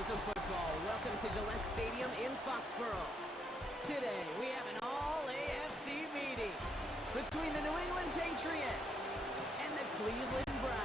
for some football. Welcome to Gillette Stadium in Foxborough. Today, we have an all-AFC meeting between the New England Patriots and the Cleveland Browns.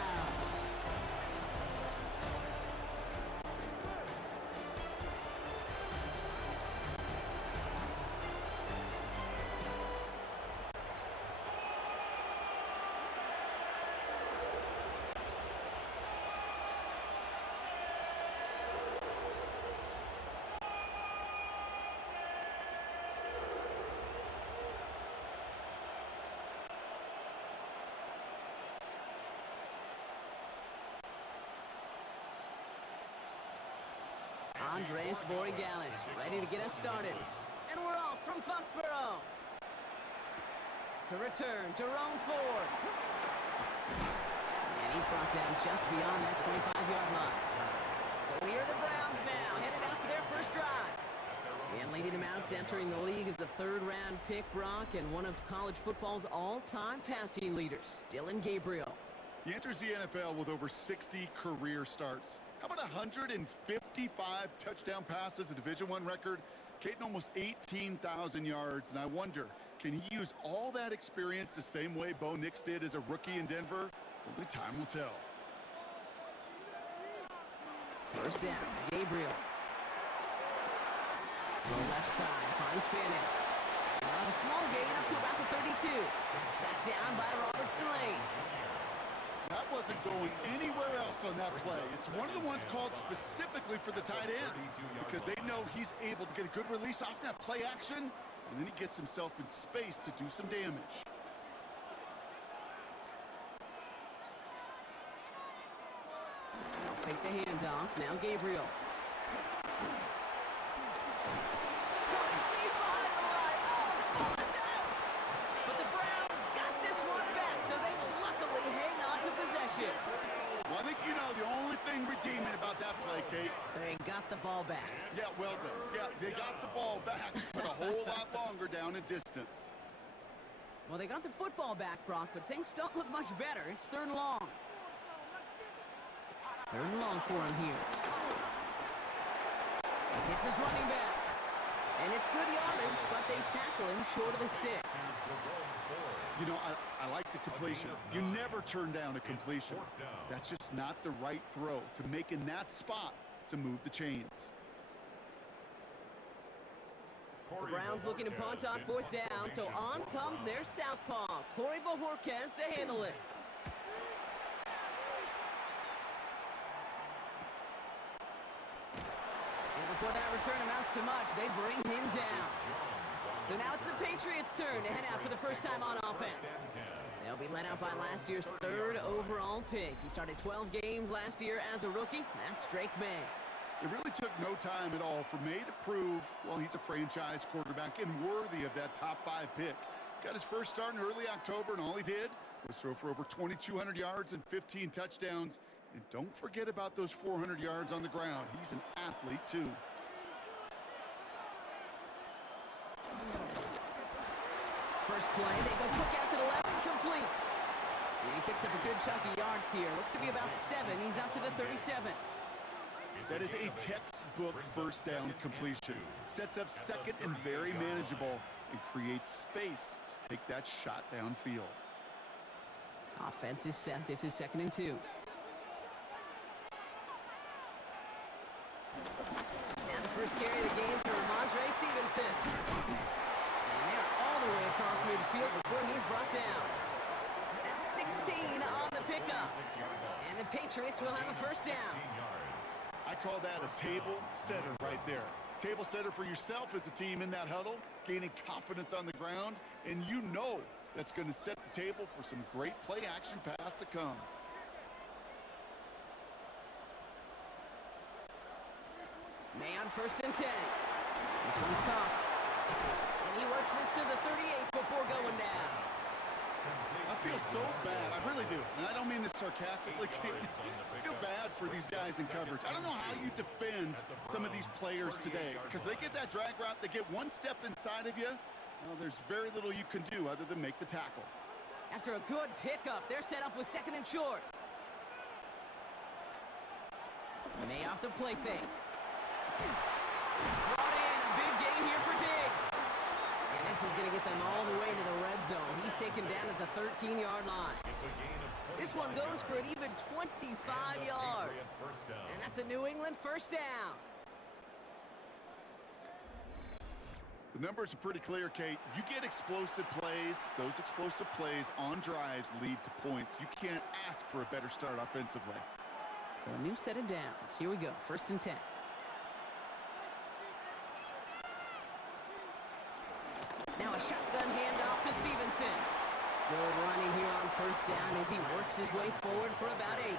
Andres Borregales ready to get us started. And we're off from Foxborough. To return, Jerome Ford. And he's brought down just beyond that 25-yard line. So here are the Browns now, headed out for their first drive. And leading them out, entering the league is the third-round pick, Brock, and one of college football's all-time passing leaders, Dillon Gabriel. He enters the NFL with over 60 career starts. How about 155 touchdown passes, a Division I record, getting almost 18,000 yards, and I wonder, can he use all that experience the same way Bo Nix did as a rookie in Denver? Only time will tell. First down, Gabriel. The left side finds Fanning. A small gain up to about the 32. Tracked down by Robert Spillane. That wasn't going anywhere else on that play. It's one of the ones called specifically for the tight end because they know he's able to get a good release off that play action, and then he gets himself in space to do some damage. They'll fake the handoff. Now Gabriel. Well, I think you know the only thing redeeming about that play, Kate. They got the ball back. Yeah, well done. Yeah, they got the ball back, but a whole lot longer down in distance. Well, they got the football back, Brock, but things don't look much better. It's third and long. Third and long for him here. It's his running back. And it's good yardage, but they tackle him short of the sticks. You know, I like the completion. You never turn down a completion. That's just not the right throw to make in that spot to move the chains. The Browns looking to punt on fourth down, so on comes their southpaw, Corey Bojorquez, to handle it. And before that return amounts to much, they bring him down. So now it's the Patriots' turn to head out for the first time on offense. They'll be led out by last year's third overall pick. He started 12 games last year as a rookie. That's Drake May. It really took no time at all for May to prove, well, he's a franchise quarterback and worthy of that top 5 pick. Got his first start in early October, and all he did was throw for over 2,200 yards and 15 touchdowns. And don't forget about those 400 yards on the ground. He's an athlete, too. First play, they go quick out to the left, complete. And he picks up a good chunk of yards here. Looks to be about 7. He's up to the 37. That is a textbook first down completion. Sets up second and very manageable and creates space to take that shot downfield. Offense is set. This is 2nd and 2. And the first carry of the game for Ramondre Stevenson. All the way across midfield before he's brought down. That's 16 on the pickup. And the Patriots will have a first down. I call that a table setter right there. Table setter for yourself as a team in that huddle, gaining confidence on the ground, and you know that's going to set the table for some great play action pass to come. May on 1st and 10. This one's caught. And he works this to the 38 before going down. I feel so bad. I really do. And I don't mean this sarcastically. I feel bad for these guys in coverage. I don't know how you defend some of these players today because they get that drag route, they get one step inside of you. Well, there's very little you can do other than make the tackle. After a good pickup, they're set up with 2nd and short. May off the play fake. Brought in a big gain here for Diggs. And this is going to get them all the way to the red zone. He's taken down at the 13-yard line. This one goes for an even 25 yards. And that's a New England first down. The numbers are pretty clear, Kate. You get explosive plays. Those explosive plays on drives lead to points. You can't ask for a better start offensively. So a new set of downs. Here we go. 1st and 10. Now a shotgun handoff to Stevenson. Good running here on 1st down as he works his way forward for about 8.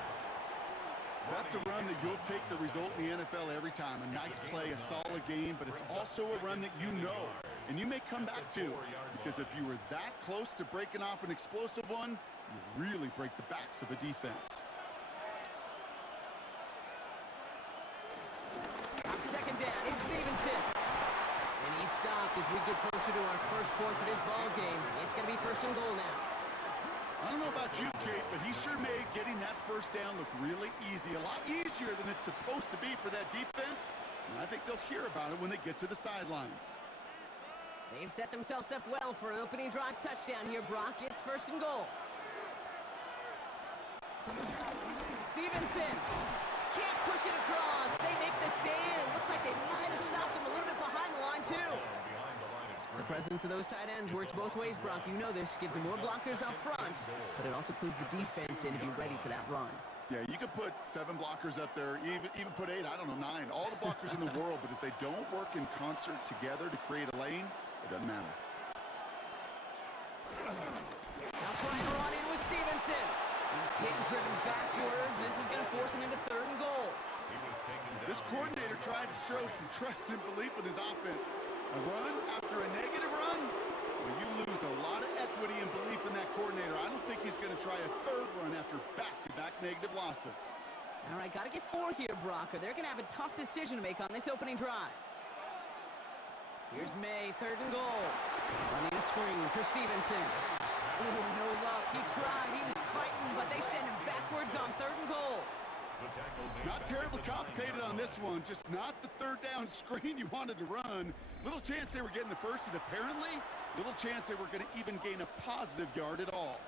That's a run that you'll take the result in the NFL every time. A nice play, a solid game, but it's also a run that you know, and you may come back to, because if you were that close to breaking off an explosive one, you really break the backs of a defense. On 2nd down, it's Stevenson. And he stopped as we get closer to our first points of this ball game. It's going to be 1st and goal now. I don't know about you, Kate, but he sure made getting that 1st down look really easy. A lot easier than it's supposed to be for that defense. And I think they'll hear about it when they get to the sidelines. They've set themselves up well for an opening drive touchdown here, Brock. It's 1st and goal. Stevenson can't push it across. They make the stand. It looks like they might have stopped him a little bit behind the line, too. The presence of those tight ends works both ways, Brock. You know this. Gives them more blockers up front, but it also clues the defense in to be ready for that run. Yeah, you could put 7 blockers up there, even put 8, I don't know, 9. All the blockers in the world, but if they don't work in concert together to create a lane, it doesn't matter. Now trying to run in with Stevenson. He's hit and driven backwards. This is going to force him into 3rd and goal. This coordinator tried to show some trust and belief in his offense. A run after a negative run, well, you lose a lot of equity and belief in that coordinator. I don't think he's going to try a 3rd run after back-to-back negative losses. All right, got to get 4 here, Brock, or they're going to have a tough decision to make on this opening drive. Here's May, 3rd and goal. Running a screen for Stevenson. Oh, no luck. He tried. He was fighting, but they send him backwards on 3rd and goal. Not terribly complicated on this one. Just not the 3rd down screen you wanted to run. Little chance they were getting the 1st, and apparently, little chance they were going to even gain a positive yard at all.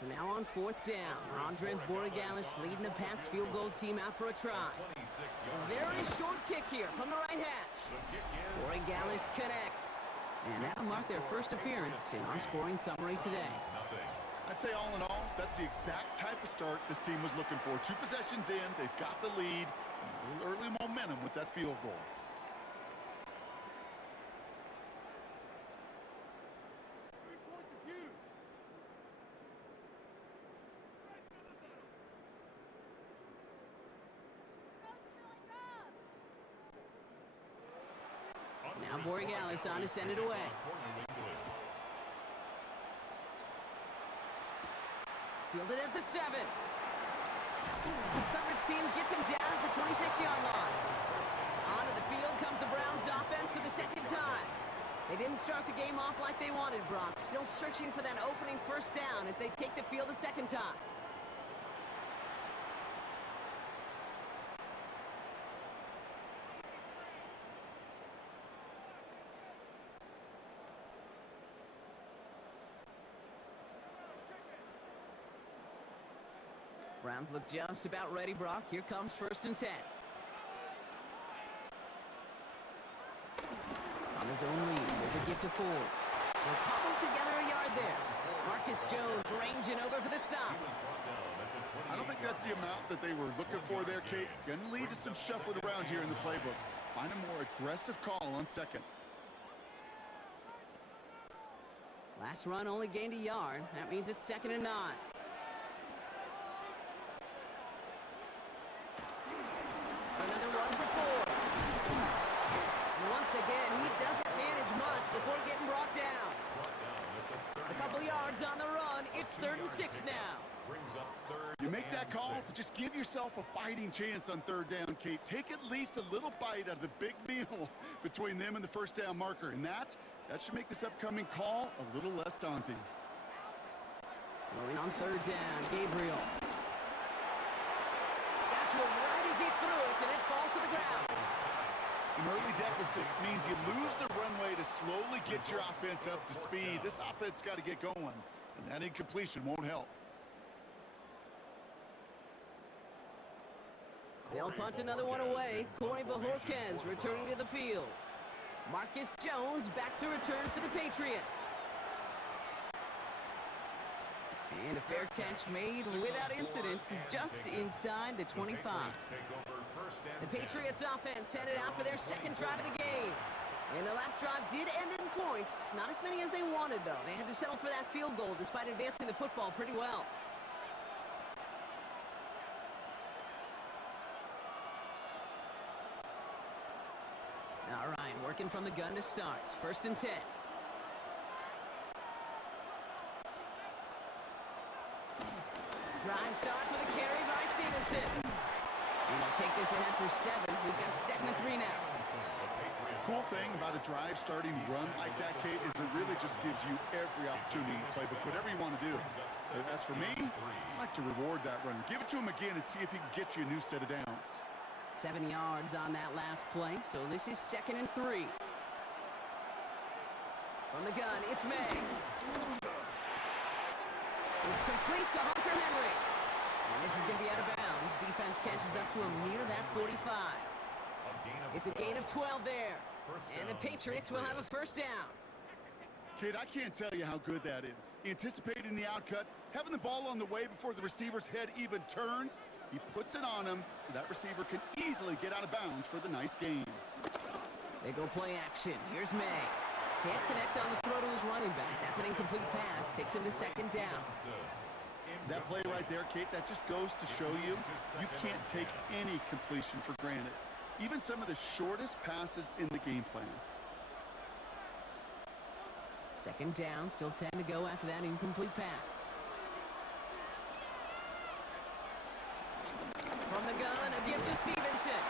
So now on 4th down, Andres Borregales leading the Pats field goal team out for a try. A very short kick here from the right hash. Borregales connects. And that'll mark their first appearance in our scoring summary today. I'd say all in all, that's the exact type of start this team was looking for. 2 possessions in, they've got the lead, and a little early momentum with that field goal. Now Borregales on to send it away. Fielded at the 7. Coverage team gets him down at the 26-yard line. Onto the field comes the Browns offense for the 2nd time. They didn't start the game off like they wanted, Brock. Still searching for that opening 1st down as they take the field a 2nd time. Browns look just about ready, Brock. Here comes 1st and 10. On his own lead, there's a gift to Ford. They'll cobble together a yard there. Marcus Jones ranging over for the stop. I don't think that's the amount that they were looking for there, Kate. Going to lead to some shuffling around here in the playbook. Find a more aggressive call on 2nd. Last run only gained a yard. That means it's 2nd and 9. Another one for Ford. And once again, he doesn't manage much before getting brought down. A couple yards on the run. It's 3rd and 6 now. You make that call to just give yourself a fighting chance on 3rd down, Kate. Take at least a little bite out of the big meal between them and the 1st down marker. And that should make this upcoming call a little less daunting. Throwing on 3rd down, Gabriel. That's to him right as he threw it, and it falls to the ground. An early deficit means you lose the runway to slowly get your offense up to speed. This offense got to get going, and that incompletion won't help. They'll punt another one away. Corey Bajorquez returning to the field. Marcus Jones back to return for the Patriots. And a fair catch made without incident just inside the 25. The Patriots offense headed out for their second drive of the game. And the last drive did end in points. Not as many as they wanted, though. They had to settle for that field goal despite advancing the football pretty well. All right, working from the gun to start. 1st and 10. Drive starts with a carry by Stevenson. And they'll take this ahead for 7. We've got 2nd and 3 now. Cool thing about a drive starting run like that, Kate, is it really just gives you every opportunity to play whatever you want to do. As for me, I like to reward that runner. Give it to him again and see if he can get you a new set of downs. 7 yards on that last play, so this is 2nd and 3. From the gun, it's May. It's complete to Hunter Henry. And this is going to be out of bounds. Defense catches up to him near that 45. It's a gain of 12 there. And the Patriots will have a 1st down. Kate, I can't tell you how good that is. Anticipating the outcut, having the ball on the way before the receiver's head even turns. He puts it on him so that receiver can easily get out of bounds for the nice gain. They go play action. Here's May. Can't connect on the throw to his running back. That's an incomplete pass. Takes him to 2nd down. That play right there, Kate, that just goes to show you can't take any completion for granted. Even some of the shortest passes in the game plan. 2nd down, still 10 to go after that incomplete pass. From the gun, a gift to Stevenson.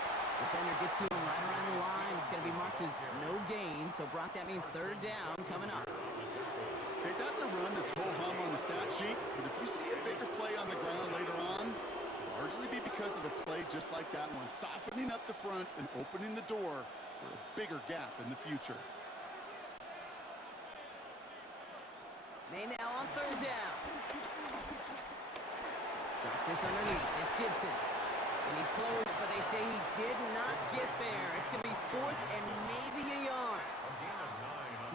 Defender gets to him right around the line. It's going to be marked as no gain. So, Brock, that means 3rd down coming up. Okay, that's a run that's ho-hum on the stat sheet. But if you see a bigger play on the ground later on, it'll largely be because of a play just like that one. Softening up the front and opening the door for a bigger gap in the future. May now on 3rd down. Drops this underneath. It's Gxlden. And he's close, but they say he did not get there. It's going to be 4th and maybe a yard.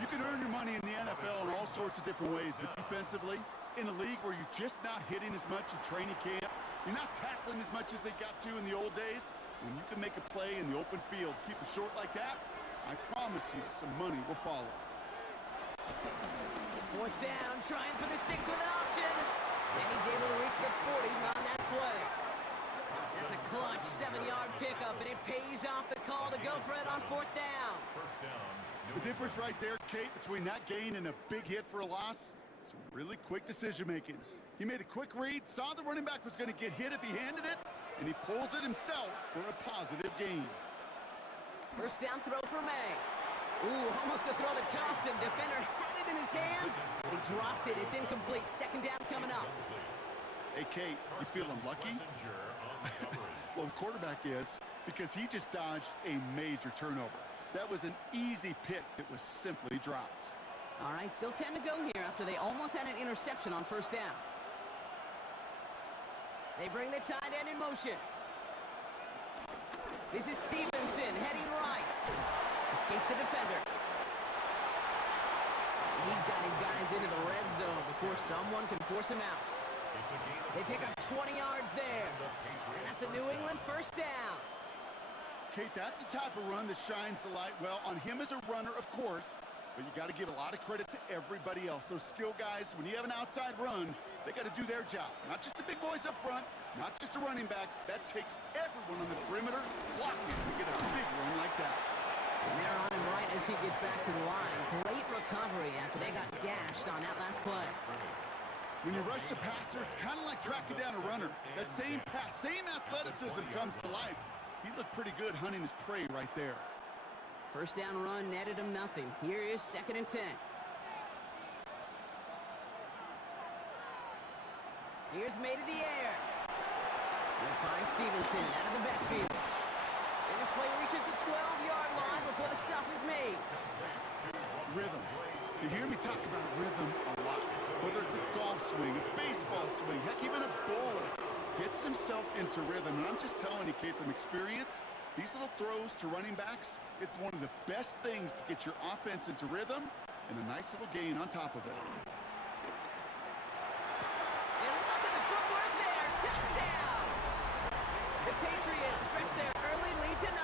You can earn your money in the NFL in all sorts of different ways, but defensively, in a league where you're just not hitting as much in training camp, you're not tackling as much as they got to in the old days, when you can make a play in the open field, keep it short like that, I promise you some money will follow. 4th down, trying for the sticks with an option. And he's able to reach the 40 on that play. That's a clutch 7-yard pickup, and it pays off the call to go for it on 4th down. The difference right there, Kate, between that gain and a big hit for a loss, some really quick decision-making. He made a quick read, saw the running back was going to get hit if he handed it, and he pulls it himself for a positive gain. 1st down throw for May. Ooh, almost a throw that cost him. Defender had it in his hands. He dropped it. It's incomplete. 2nd down coming up. Hey, Kate, you feeling lucky? Well, the quarterback is, because he just dodged a major turnover. That was an easy pick that was simply dropped. All right, still 10 to go here after they almost had an interception on 1st down. They bring the tight end in motion. This is Stevenson heading right. Escapes the defender. He's got his guys into the red zone before someone can force him out. They pick up 20 yards there. And that's a New England 1st down. Kate, that's the type of run that shines the light well on him as a runner, of course, but you got to give a lot of credit to everybody else. Those skill guys, when you have an outside run, they got to do their job. Not just the big boys up front, not just the running backs. That takes everyone on the perimeter blocking to get a big run like that. And they're on him right as he gets back to the line. Great recovery after they got gashed on that last play. When you rush the passer, it's kind of like tracking down a runner. That same pass, same athleticism comes to life. He looked pretty good hunting his prey right there. 1st down run netted him nothing. Here is 2nd and 10. Here's May to the air. He'll find Stevenson out of the backfield. And this play reaches the 12-yard line before the stop is made. Rhythm. You hear me talk about rhythm a lot. Whether it's a golf swing, a baseball swing, heck, even a bowler gets himself into rhythm. And I'm just telling you, Kate, from experience, these little throws to running backs, it's one of the best things to get your offense into rhythm and a nice little gain on top of it. And look at the footwork there. Touchdown! The Patriots stretch their early lead to 9.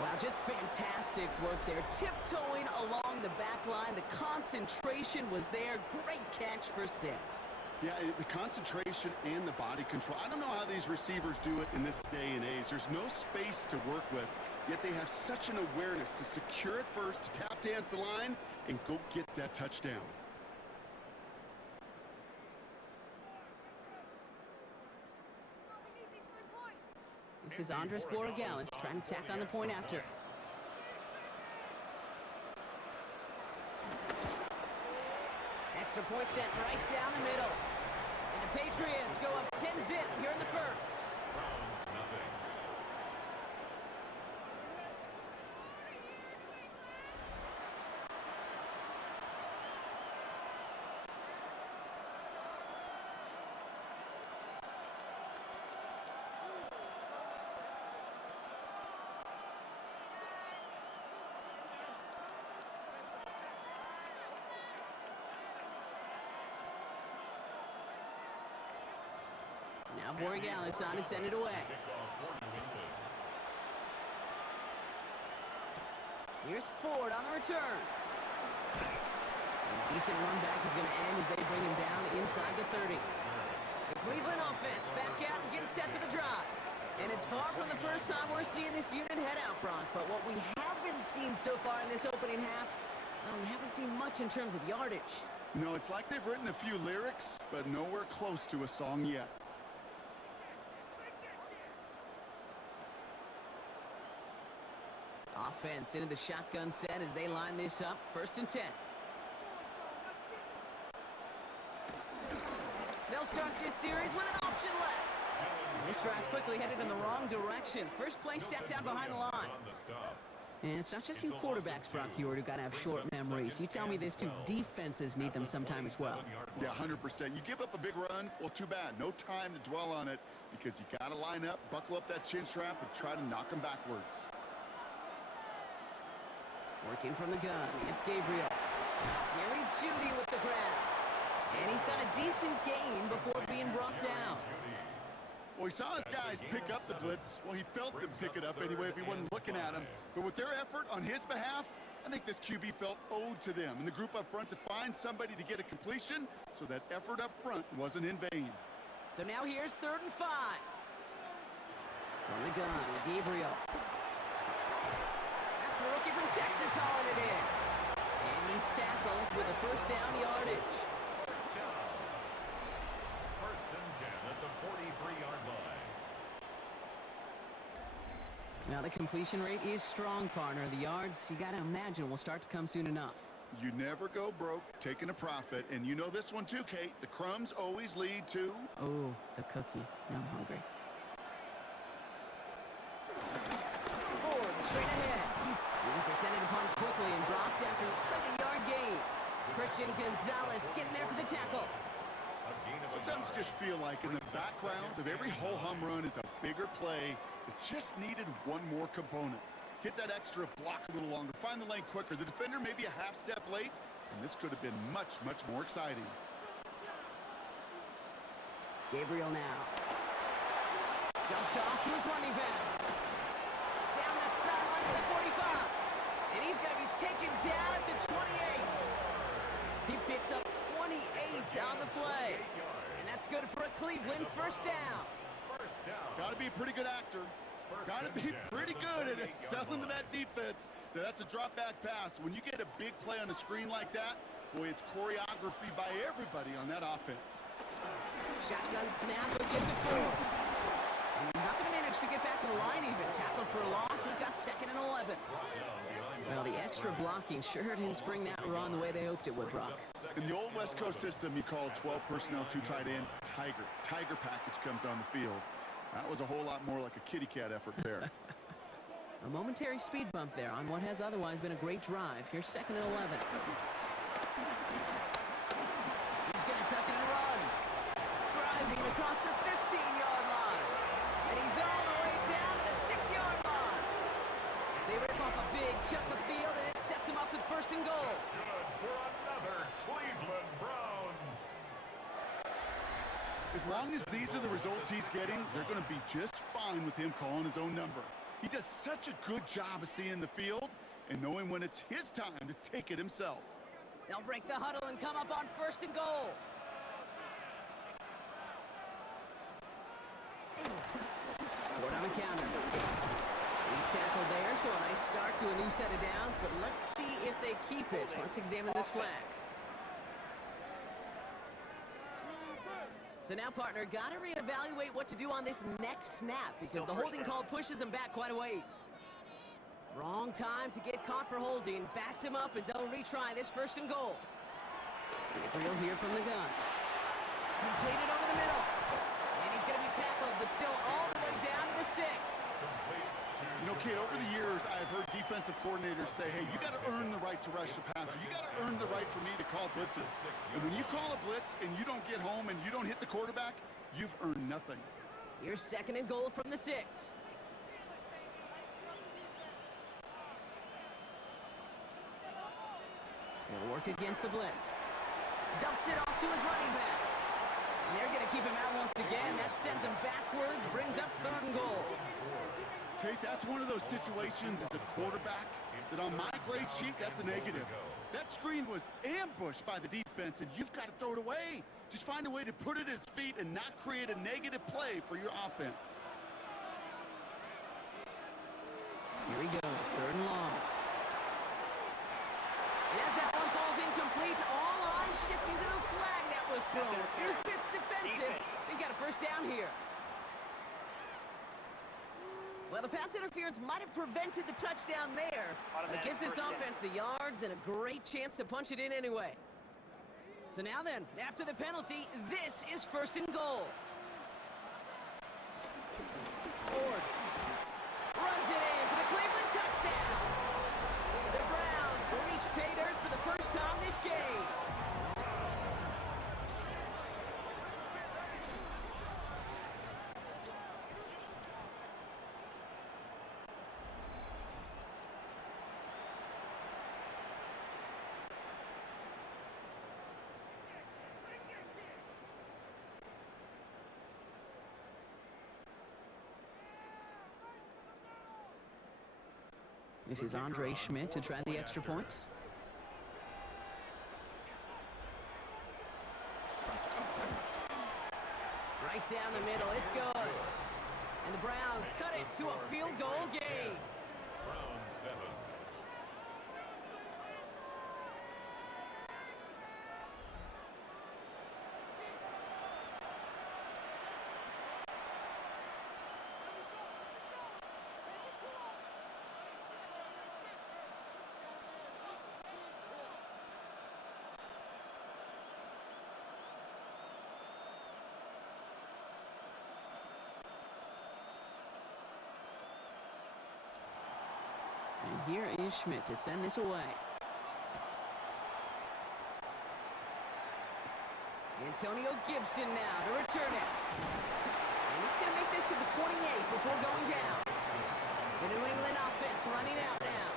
Wow, just fantastic work there. Tiptoeing along the back line. The concentration was there. Great catch for 6. Yeah, the concentration and the body control. I don't know how these receivers do it in this day and age. There's no space to work with, yet they have such an awareness to secure it first, to tap dance the line, and go get that touchdown. This is Andres Borregales trying to tack on the point after. Extra point sent right down the middle. And the Patriots go up 10-zip here in the first. Now Borregales on to send it away. Here's Ford on the return. And a decent run back is going to end as they bring him down inside the 30. The Cleveland offense back out and getting set for the drive. And it's far from the first time we're seeing this unit head out, Brock. But what we haven't seen so far in this opening half, we haven't seen much in terms of yardage. No, it's like they've written a few lyrics, but nowhere close to a song yet. Offense into the shotgun set as they line this up. 1st and 10. They'll start this series with an option left. And this drive's quickly headed in the wrong direction. First play set down behind the line. And it's not just you quarterbacks, Brock Heward, who got to have short memories. You tell me this too, defenses need them sometime as well. Yeah, 100%. You give up a big run, well, too bad. No time to dwell on it because you got to line up, buckle up that chin strap, and try to knock them backwards. Working from the gun, it's Gabriel. Jerry Jeudy with the grab. And he's got a decent gain before being brought down. Well, he saw his guys pick up the blitz. Well, he felt them pick it up anyway if he wasn't looking at him. But with their effort on his behalf, I think this QB felt owed to them and the group up front to find somebody to get a completion so that effort up front wasn't in vain. So now here's 3rd and 5. From the gun, Gabriel. That's the rookie from Texas hauling it in. And he's tackled with a 1st down yardage. Now the completion rate is strong, partner. The yards, you got to imagine, will start to come soon enough. You never go broke taking a profit. And you know this one too, Kate. The crumbs always lead to... Oh, the cookie. Now I'm hungry. Ford straight ahead. He's descended upon quickly and dropped after looks like a yard gain. Christian Gonzalez getting there for the tackle. Sometimes you just feel like in the background of every ho-hum run is a bigger play that just needed one more component. Hit that extra block a little longer, find the lane quicker. The defender may be a half step late, and this could have been much, much more exciting. Gabriel now. Jumped off to his running back. Down the sideline to the 45. And he's going to be taken down at the 28. He picks up 28 on the play. And that's good for a Cleveland 1st down. Got to be a pretty good actor. Got to be pretty good at selling to that defense. That's a drop back pass. When you get a big play on the screen like that, boy, it's choreography by everybody on that offense. Shotgun snap, but get to Ford. And he's not going to manage to get back to the line even. Tackle for a loss. We've got 2nd and 11. Well, the extra blocking sure didn't spring that run the way they hoped it would, Brock. In the old West Coast system, you called 12 personnel, 2 tight ends, Tiger. Tiger package comes on the field. That was a whole lot more like a kitty cat effort there. A momentary speed bump there on what has otherwise been a great drive. Here's 2nd and 11. He's going to tuck it and run. Driving across the 15-yard line. And he's all the way down to the 6-yard line. They rip off a big chunk of field, and it sets him up with 1st and goal. Good for another Cleveland Browns. As long as these are the results he's getting, they're going to be just fine with him calling his own number. He does such a good job of seeing the field and knowing when it's his time to take it himself. They'll break the huddle and come up on 1st and goal. Ford on the counter. He's tackled there, so a nice start to a new set of downs, but let's see if they keep it. So let's examine this flag. So now, partner, got to reevaluate what to do on this next snap because the holding call pushes him back quite a ways. Wrong time to get caught for holding. Backed him up as they'll retry this 1st and goal. Gabriel here from the gun. Completed over the middle. And he's going to be tackled, but still all the way down to the 6. You know, kid, over the years, I've heard defensive coordinators say, hey, you got to earn the right to rush the passer. You got to earn the right for me to call blitzes. And when you call a blitz and you don't get home and you don't hit the quarterback, you've earned nothing. Here's 2nd and goal from the 6. He'll work against the blitz. Dumps it off to his running back. And they're going to keep him out once again. That sends him backwards, brings up 3rd and goal. Kate, that's one of those situations as a quarterback that on my grade sheet, that's a negative. That screen was ambushed by the defense, and you've got to throw it away. Just find a way to put it at his feet and not create a negative play for your offense. Here he goes, 3rd and long. And as that one falls incomplete, all eyes shifting to the flag that was thrown. If it's defensive, they got a 1st down here. Well, the pass interference might have prevented the touchdown there, but it gives this offense the yards and a great chance to punch it in anyway. So now then, after the penalty, this is 1st and goal. Ford runs it in for the Cleveland touchdown. The Browns reach pay dirt for the first time this game. This is Andre Schmidt to try the extra point. Right down the middle, it's good. And the Browns cut it to a field goal game. Browns 7. And here is Schmidt to send this away. Antonio Gibson now to return it. And he's going to make this to the 28 before going down. The New England offense running out now.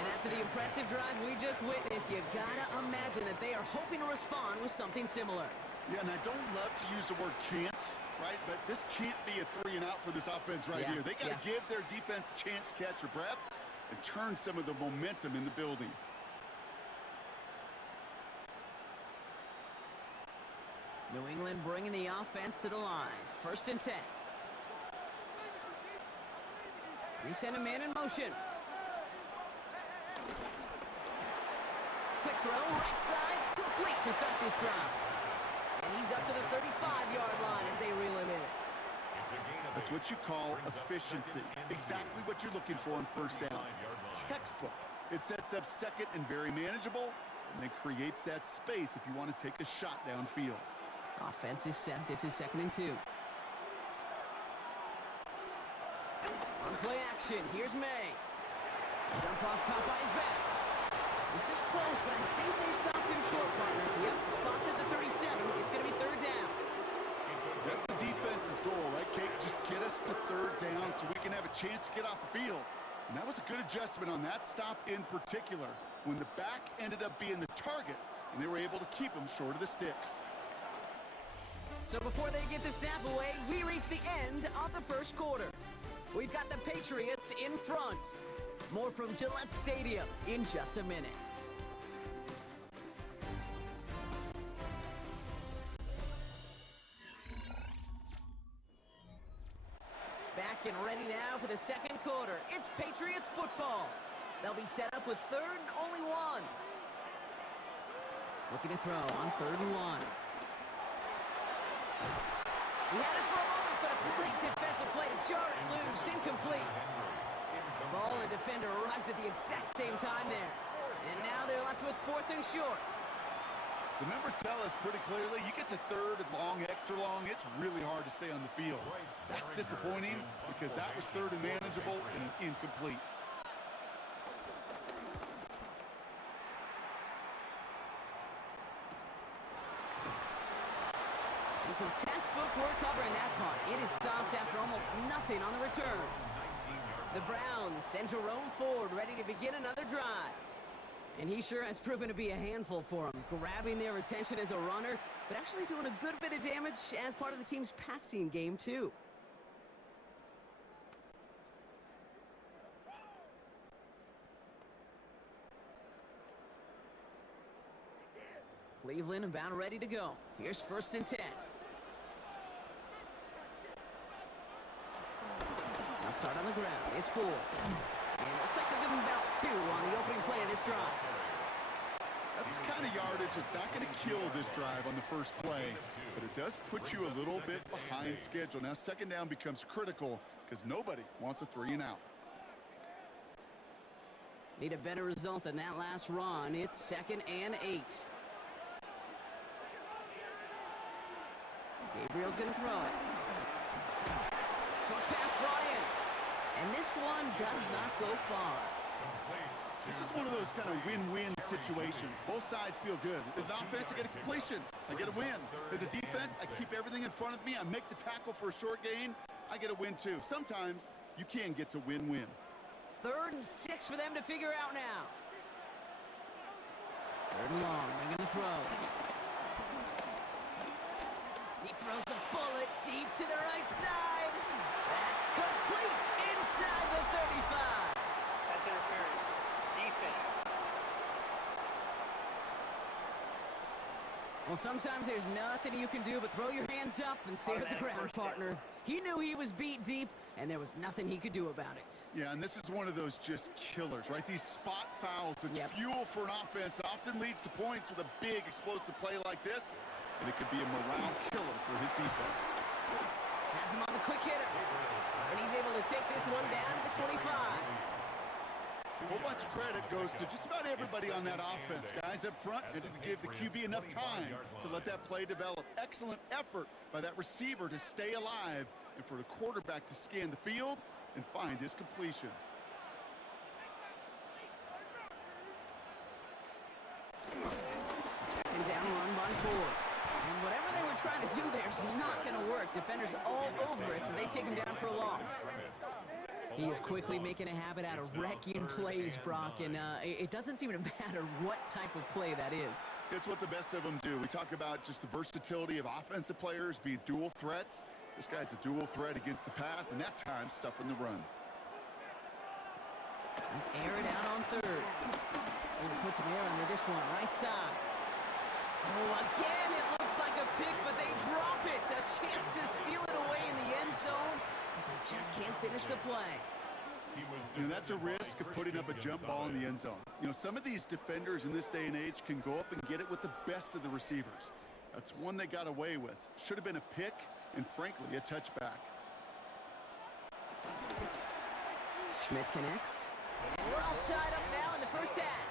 And after the impressive drive we just witnessed, you gotta imagine that they are hoping to respond with something similar. Yeah, and I don't love to use the word can't, right? But this can't be a 3 and out for this offense right here. They got to give their defense a chance to catch their breath and turn some of the momentum in the building. New England bringing the offense to the line. 1st and 10. They send a man in motion. Quick throw, right side, complete to start this drive. And he's up to the 35-yard line as they reel him in. That's what you call efficiency. Exactly what you're looking for in 1st down. Textbook. It sets up second and very manageable, and then creates that space if you want to take a shot downfield. Offense is set. This is 2nd and 2. On play action, here's May. Dump off, caught by his back. This is close, but I think they stopped him short, partner. Yep, spots at the 37. It's going to be 3rd down. That's the defense's goal, right, Kate? Just get us to 3rd down so we can have a chance to get off the field. And that was a good adjustment on that stop in particular, when the back ended up being the target, and they were able to keep him short of the sticks. So before they get the snap away, we reach the end of the 1st quarter. We've got the Patriots in front. More from Gillette Stadium in just a minute. Back and ready now for the 2nd quarter. It's Patriots football. They'll be set up with 3rd and only 1. Looking to throw on 3rd and 1. He had it for a moment, but a great defensive play to jar it loose. Incomplete. Ball and defender arrived at the exact same time there. And now they're left with 4th and short. The numbers tell us pretty clearly, you get to 3rd and long, extra long, it's really hard to stay on the field. That's disappointing because that was 3rd and manageable and an incomplete. And some textbook work covering that punt. It is stopped after almost nothing on the return. The Browns send Jerome Ford ready to begin another drive. And he sure has proven to be a handful for them, grabbing their attention as a runner, but actually doing a good bit of damage as part of the team's passing game, too. Cleveland about ready to go. Here's 1st and 10. Now start on the ground. It's 4. And it looks like they'll give him about 2 on the opening play of this drive. That's the kind of yardage that's not going to kill this drive on the first play, but it does put you a little bit behind schedule. Now 2nd down becomes critical because nobody wants a 3 and out. Need a better result than that last run. It's 2nd and 8. Gabriel's going to throw it. Short pass brought in. And this one does not go far. This is one of those kind of win-win situations. Both sides feel good. As an offense, I get a completion. I get a win. As a defense, I keep everything in front of me. I make the tackle for a short gain. I get a win, too. Sometimes you can get to win-win. 3rd and 6 for them to figure out now. 3rd and long. They're going to throw. He throws a bullet deep to the right side. That's complete inside the 35. Pass interference. Defense. Well, sometimes there's nothing you can do but throw your hands up and stare at the ground, partner. He knew he was beat deep, and there was nothing he could do about it. Yeah, and this is one of those just killers, right? These spot fouls, it's fuel for an offense. Often leads to points with a big explosive play like this, and it could be a morale killer for his defense. Has him on the quick hitter, and he's able to take this one down to the 25. A whole bunch of credit goes to just about everybody on that offense. Guys up front had to give the QB enough time to let that play develop. Excellent effort by that receiver to stay alive and for the quarterback to scan the field and find his completion. Second down run by Ford. And whatever they were trying to do there is not going to work. Defenders all over it, so they take him down for a loss. He is quickly making a habit out of wrecking plays, Brock, and it doesn't seem to matter what type of play that is. It's what the best of them do. We talk about just the versatility of offensive players being dual threats. This guy's a dual threat against the pass, and that time stuffing the run. Air it out on 3rd. And he puts some air under this one, right side. Oh, again, it looks like a pick, but they drop it. A chance to steal it away in the end zone, but they just can't finish the play. That's a risk of putting up a jump ball in the end zone. Some of these defenders in this day and age can go up and get it with the best of the receivers. That's one they got away with. Should have been a pick and, frankly, a touchback. Schmidt connects. And we're all tied up now in the first half.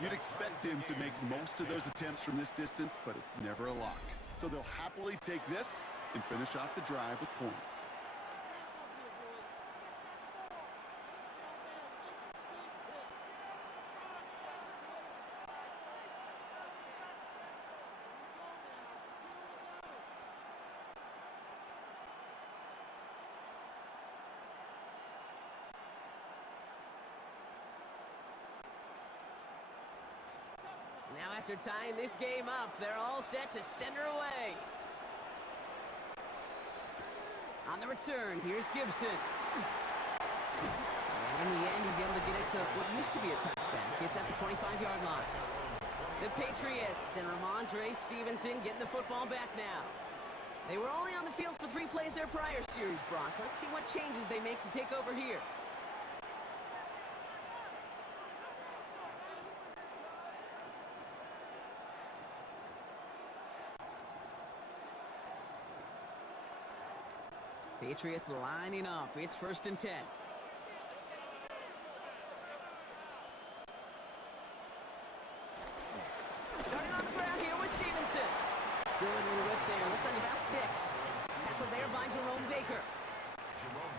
You'd expect him to make most of those attempts from this distance, but it's never a lock. So they'll happily take this and finish off the drive with points. Now after tying this game up, they're all set to center away. On the return, here's Gxlden. And in the end, he's able to get it to what used to be a touchback. It's at the 25-yard line. The Patriots and Ramondre Stevenson getting the football back now. They were only on the field for 3 plays their prior series, Brock. Let's see what changes they make to take over here. Patriots lining up. It's 1st and 10. Starting on the ground here with Stevenson. Good little whip there. Looks like about 6. Tackled there by Jerome Baker.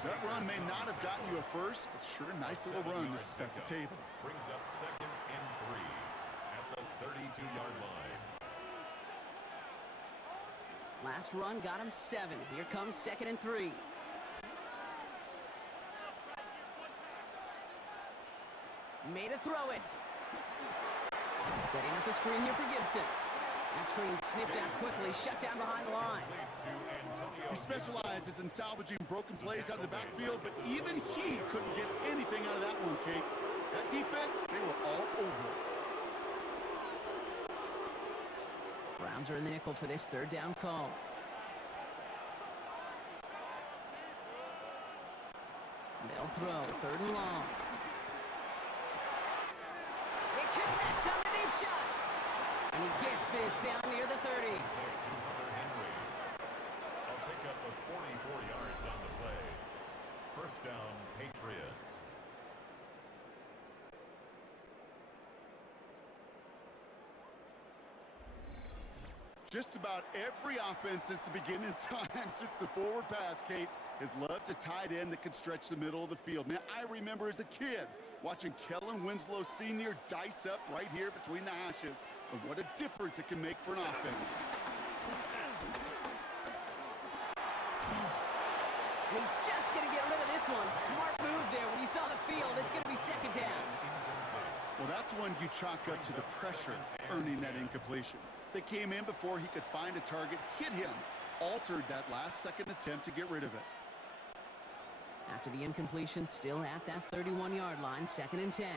That run may not have gotten you a first, but sure, nice little run to set the table. Brings up 2nd and 3 at the 32-yard line. Last run got him 7. Here comes 2nd and 3. Made a throw it. Setting up the screen here for Gxlden. That screen sniffed out quickly, shut down behind the line. He specializes in salvaging broken plays out of the backfield, but even he couldn't get anything out of that one, Kate. That defense, they were all over it. Browns are in the nickel for this 3rd down call. They'll throw 3rd and long. They connect on the deep shot. And he gets this down near the 30. I'll pick up the 44 yards on the play. 1st down, Patriots. Just about every offense since the beginning of time, since the forward pass, Kate, has loved a tight end that can stretch the middle of the field. Now, I remember as a kid watching Kellen Winslow Sr. dice up right here between the hashes, and what a difference it can make for an offense. And he's just going to get rid of this one. Smart move there. When you saw the field, it's going to be 2nd down. Well, that's one you chalk up to the pressure earning that incompletion. They came in before he could find a target, hit him, altered that last-second attempt to get rid of it. After the incompletion, still at that 31-yard line, 2nd and 10.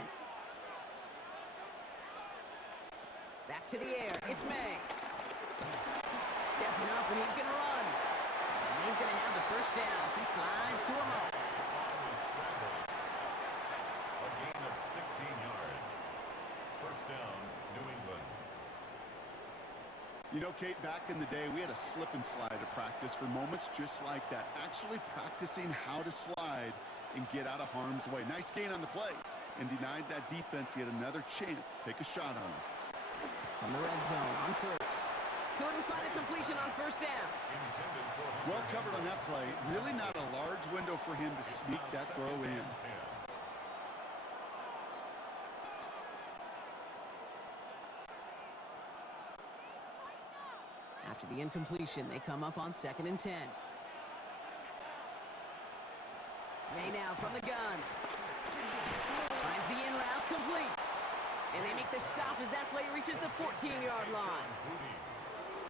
Back to the air. It's May. Stepping up, and he's going to run. And he's going to have the 1st down as he slides to him up. A gain of 16 yards. 1st down, New England. You know, Kate, back in the day, we had a slip and slide to practice for moments just like that. Actually practicing how to slide and get out of harm's way. Nice gain on the play, and denied that defense yet another chance to take a shot on him. From the red zone on 1st. Couldn't find a completion on 1st down. Well covered on that play. Really not a large window for him to sneak that throw in. After the incompletion, they come up on 2nd and 10. May now from the gun. Finds the in route complete. And they make the stop as that play reaches the 14-yard line.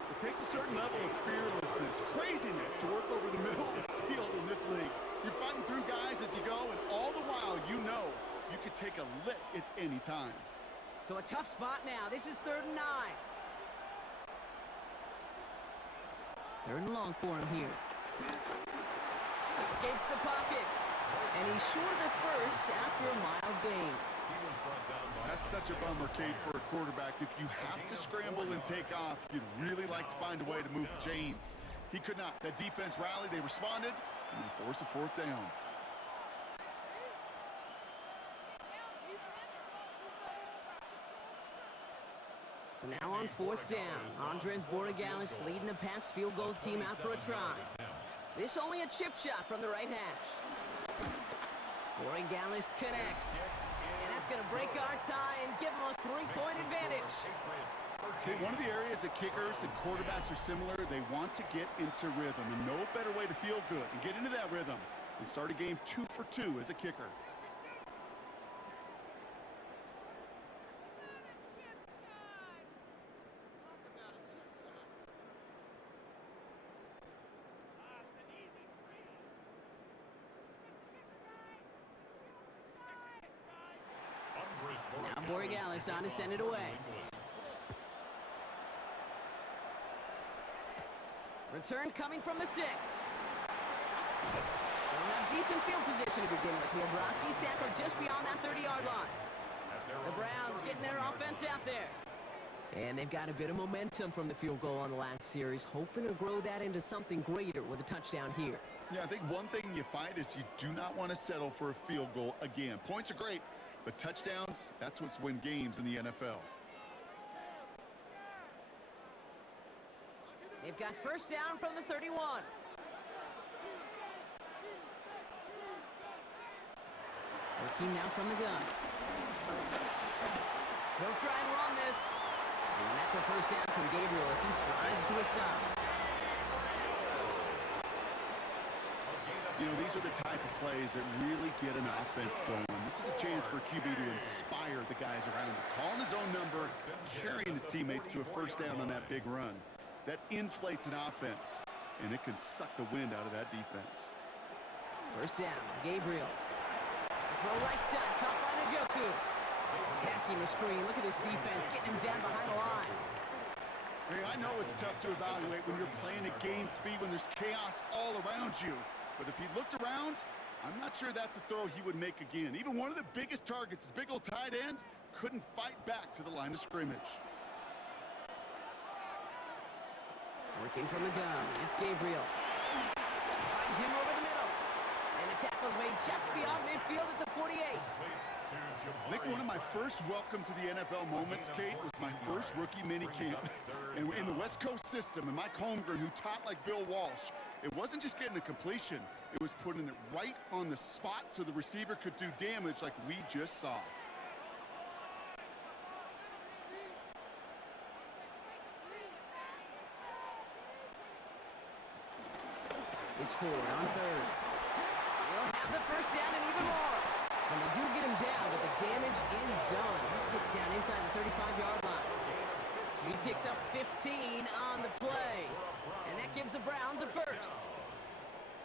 It takes a certain level of fearlessness, craziness to work over the middle of the field in this league. You're fighting through guys as you go, and all the while you know you could take a lick at any time. So a tough spot now. This is 3rd and 9. 3rd and long for him here. Escapes the pocket. And he's short of the 1st after a mild gain. That's such a bummer, Kate, for a quarterback. If you have to scramble and take off, you'd really like to find a way to move the chains. He could not. That defense rallied, they responded, and they forced a 4th down. So now on fourth down, Andres Borregales leading the Pats field goal team out for a try. This only a chip shot from the right hash. Borregales connects. And that's going to break our tie and give them a 3-point advantage. Okay, one of the areas that kickers and quarterbacks are similar, they want to get into rhythm. And no better way to feel good and get into that rhythm and start a game 2 for 2 as a kicker. Now Borregales on to send it away. Return coming from the 6. They'll have decent field position to begin with here. Rockies tackled just beyond that 30-yard line. The Browns getting their offense out there. And they've got a bit of momentum from the field goal on the last series, hoping to grow that into something greater with a touchdown here. Yeah, I think one thing you find is you do not want to settle for a field goal again. Points are great, but touchdowns, that's what's win games in the NFL. They've got first down from the 31. Working now from the gun. He'll try and run this. And that's a first down from Gabriel as he slides to a stop. You know, these are the type of plays that really get an offense going. This is a chance for QB to inspire the guys around him. Calling his own number, carrying his teammates to a first down on that big run. That inflates an offense, and it can suck the wind out of that defense. First down, Gabriel. Throw right side, caught by Njoku. Attacking the screen. Look at this defense, getting him down behind the line. Hey, I know it's tough to evaluate when you're playing at game speed, when there's chaos all around you. But if he looked around, I'm not sure that's a throw he would make again. Even one of the biggest targets, big old tight end, couldn't fight back to the line of scrimmage. Working from the gun, it's Gabriel. Finds him over the middle. And the tackle's made just beyond midfield at the 48. I think one of my first welcome to the NFL moments, Kate, was my first rookie mini camp. And in the West Coast system, and Mike Holmgren, who taught like Bill Walsh, it wasn't just getting a completion. It was putting it right on the spot so the receiver could do damage like we just saw. It's forward on third. They'll have the first down and even more. And they do get him down, but the damage is done. This gets down inside the 35-yard line. He picks up 15 on the play. And that gives the Browns a first.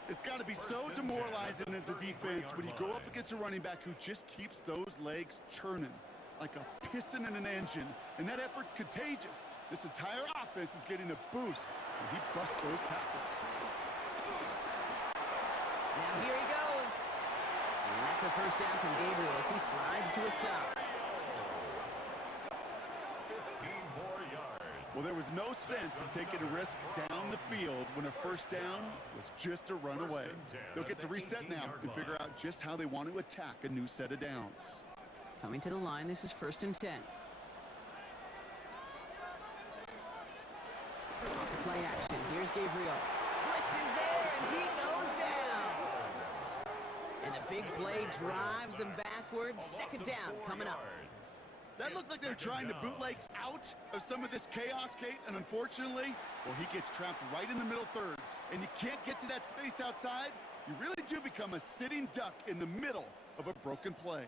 It's got to be so demoralizing as a defense when you go up against a running back who just keeps those legs churning like a piston in an engine. And that effort's contagious. This entire offense is getting a boost when he busts those tackles. Now here he goes. And that's a first down from Gabriel as he slides to a stop. 15 more yards. Well, there was no sense in taking a risk down the field when a first down was just a run away. They'll get to reset now and figure out just how they want to attack a new set of downs. Coming to the line, this is 1st and 10. Off the play action, here's Gabriel. Blitz is there, and he goes down. And the big play drives them backwards. Second down coming up. That looked like they were trying to bootleg out of some of this chaos, Kate, and unfortunately, well, he gets trapped right in the middle third, and you can't get to that space outside. You really do become a sitting duck in the middle of a broken play.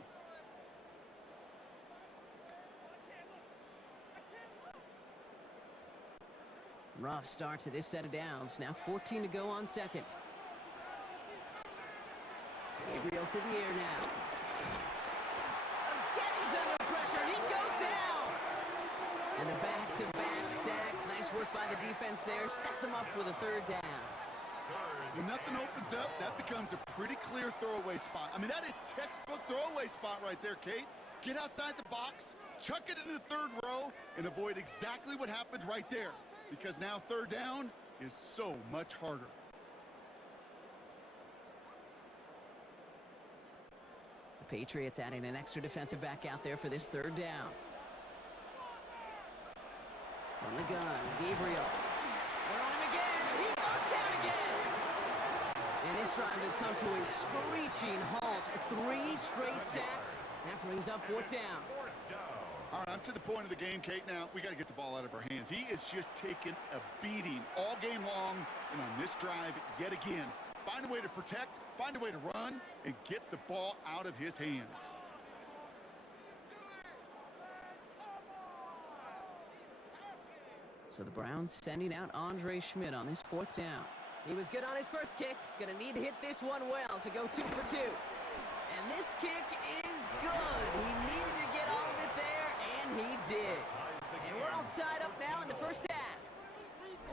Rough start to this set of downs. Now 14 to go on second. Gabriel to the air now. Again, he's under pressure, and he goes down! And the back-to-back sacks. Nice work by the defense there. Sets him up with a third down. When nothing opens up, that becomes a pretty clear throwaway spot. I mean, that is textbook throwaway spot right there, Kate. Get outside the box, chuck it into the third row, and avoid exactly what happened right there. Because now third down is so much harder. The Patriots adding an extra defensive back out there for this third down. From the gun, Gabriel. They're on him again, and he goes down again. And this drive has come to a screeching halt. 3 straight sacks. That brings up 4th down. All right, I'm to the point of the game, Kate. Now, we got to get the ball out of our hands. He is just taking a beating all game long, and on this drive, yet again, find a way to protect, find a way to run, and get the ball out of his hands. So the Browns sending out Andre Schmidt on this 4th down. He was good on his first kick. Gonna need to hit this one well to go 2 for 2. And this kick is good. He needed to get all of it there, and he did. And we're all tied up now in the first half.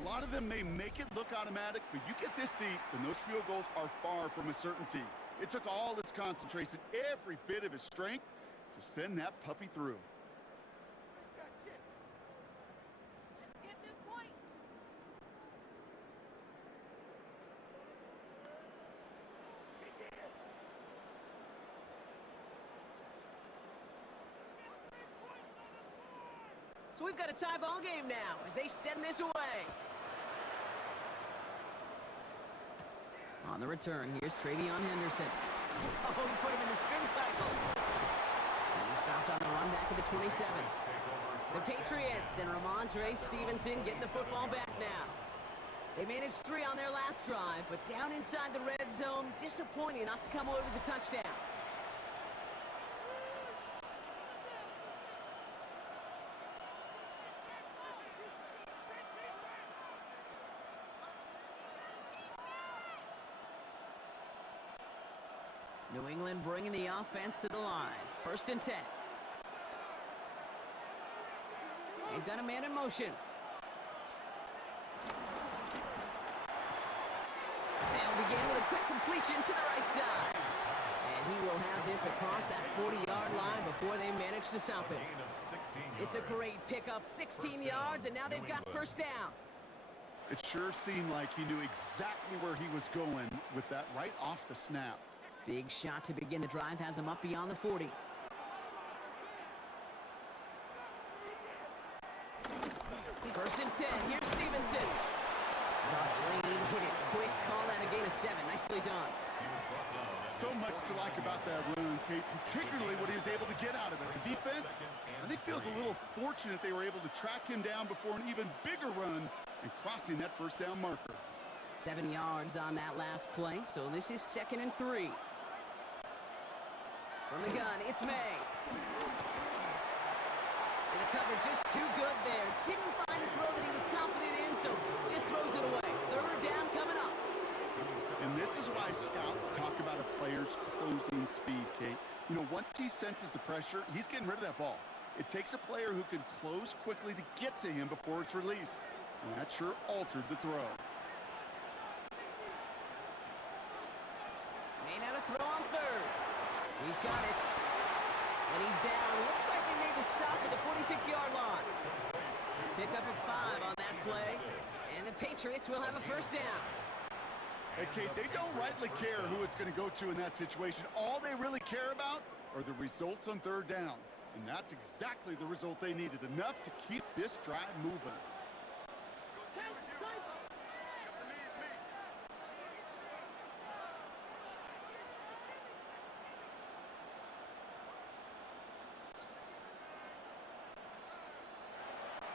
A lot of them may make it look automatic, but you get this deep, and those field goals are far from a certainty. It took all his concentration, every bit of his strength, to send that puppy through. So we've got a tie ball game now as they send this away. On the return, here's Travion Henderson. Oh, he put him in the spin cycle. He stopped on the run back at the 27. The Patriots and Ramondre Stevenson getting the football back now. They managed 3 on their last drive, but down inside the red zone, disappointing not to come away with the touchdown. New England bringing the offense to the line. 1st and 10. They've got a man in motion. They'll begin with a quick completion to the right side. And he will have this across that 40-yard line before they manage to stop him. It's a great pickup, 16 yards, and now they've got 1st down. It sure seemed like he knew exactly where he was going with that right off the snap. Big shot to begin the drive has him up beyond the 40. 1st and 10. Here's Stevenson. Saw the lane, hit it quick. Call that a gain of 7. Nicely done. So much to like about that run, Kate, particularly what he was able to get out of it. The defense, I think, feels a little fortunate they were able to track him down before an even bigger run and crossing that 1st down marker. 7 yards on that last play, so this is 2nd and 3. From the gun, it's May. And the coverage just too good there. Didn't find a throw that he was confident in, so just throws it away. 3rd down coming up. And this is why scouts talk about a player's closing speed, Kate. You know, once he senses the pressure, he's getting rid of that ball. It takes a player who can close quickly to get to him before it's released. And that sure altered the throw. May not a throw on 3rd. He's got it. And he's down. Looks like they made the stop at the 46-yard line. Pick up a 5 on that play. And the Patriots will have a 1st down. Hey, Kate, they don't rightly care who it's going to go to in that situation. All they really care about are the results on 3rd down. And that's exactly the result they needed. Enough to keep this drive moving.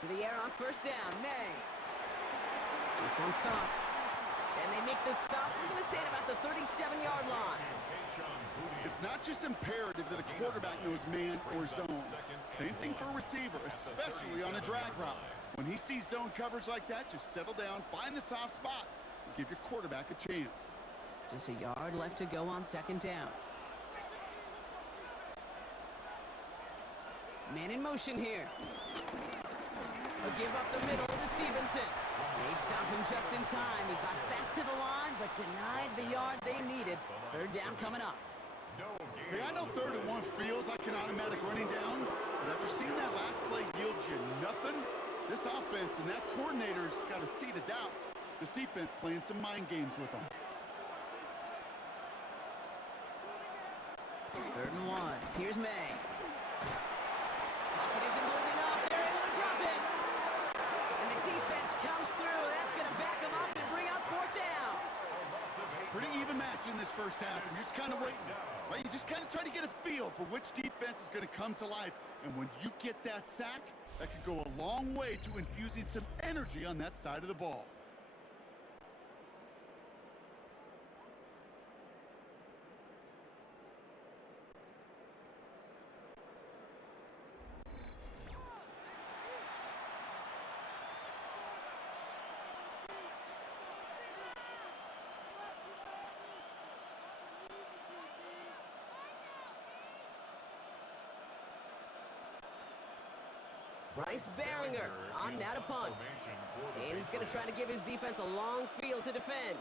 To the air on 1st down, May. This one's caught. And they make the stop. We're going to say it about the 37-yard line. It's not just imperative that a quarterback knows man or zone. Same thing for a receiver, especially on a drag route. When he sees zone coverage like that, just settle down, find the soft spot, and give your quarterback a chance. Just a yard left to go on 2nd down. Man in motion here. A give up the middle to Stevenson. They stop him just in time. He got back to the line, but denied the yard they needed. 3rd down coming up. Hey, I know 3rd and 1 feels like an automatic running down, but after seeing that last play yield you nothing, this offense and that coordinator's got a seed of doubt. This defense playing some mind games with them. 3rd and 1. Here's May. Pocket isn't holding up. They're able to drop it. Pretty even match in this first half. I'm just kind of waiting. Right? You just kind of try to get a feel for which defense is going to come to life. And when you get that sack, that could go a long way to infusing some energy on that side of the ball. Bryce Behringer on now to punt. And he's going to try to give his defense a long field to defend.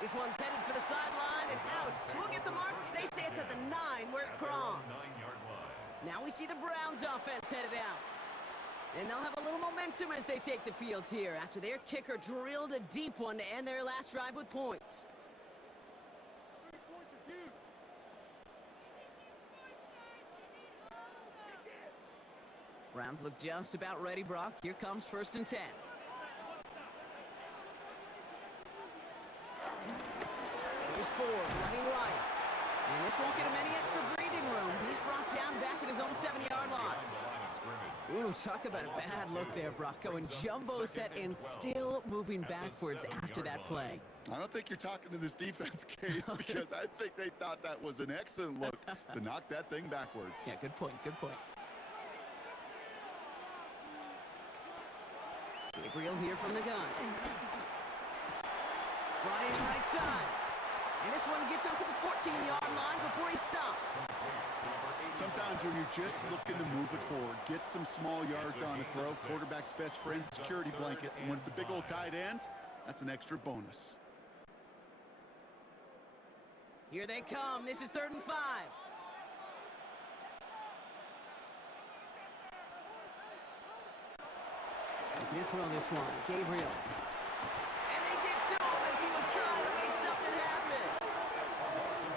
This one's headed for the sideline and out. We'll get the mark. They say it's at the 9 where it crossed. Now we see the Browns offense headed out. And they'll have a little momentum as they take the field here after their kicker drilled a deep one to end their last drive with points. Browns look just about ready, Brock. Here comes 1st and 10. Here's Ford running right. And this won't get him any extra breathing room. He's brought down back at his own 7-yard line. Ooh, talk about a bad look there, Brock. Going jumbo set and still moving backwards after that play. I don't think you're talking to this defense, Kate, because I think they thought that was an excellent look to knock that thing backwards. Yeah, good point, good point. Gabriel here from the gun. Brought in right side. And this one gets up to the 14-yard line before he stopped. Sometimes when you're just looking to move it forward, get some small yards on a throw, quarterback's best friend, security blanket. And when it's a big old tight end, that's an extra bonus. Here they come. This is 3rd and 5. Looking to throw this one. Gabriel. And they get to him as he was trying to make something happen.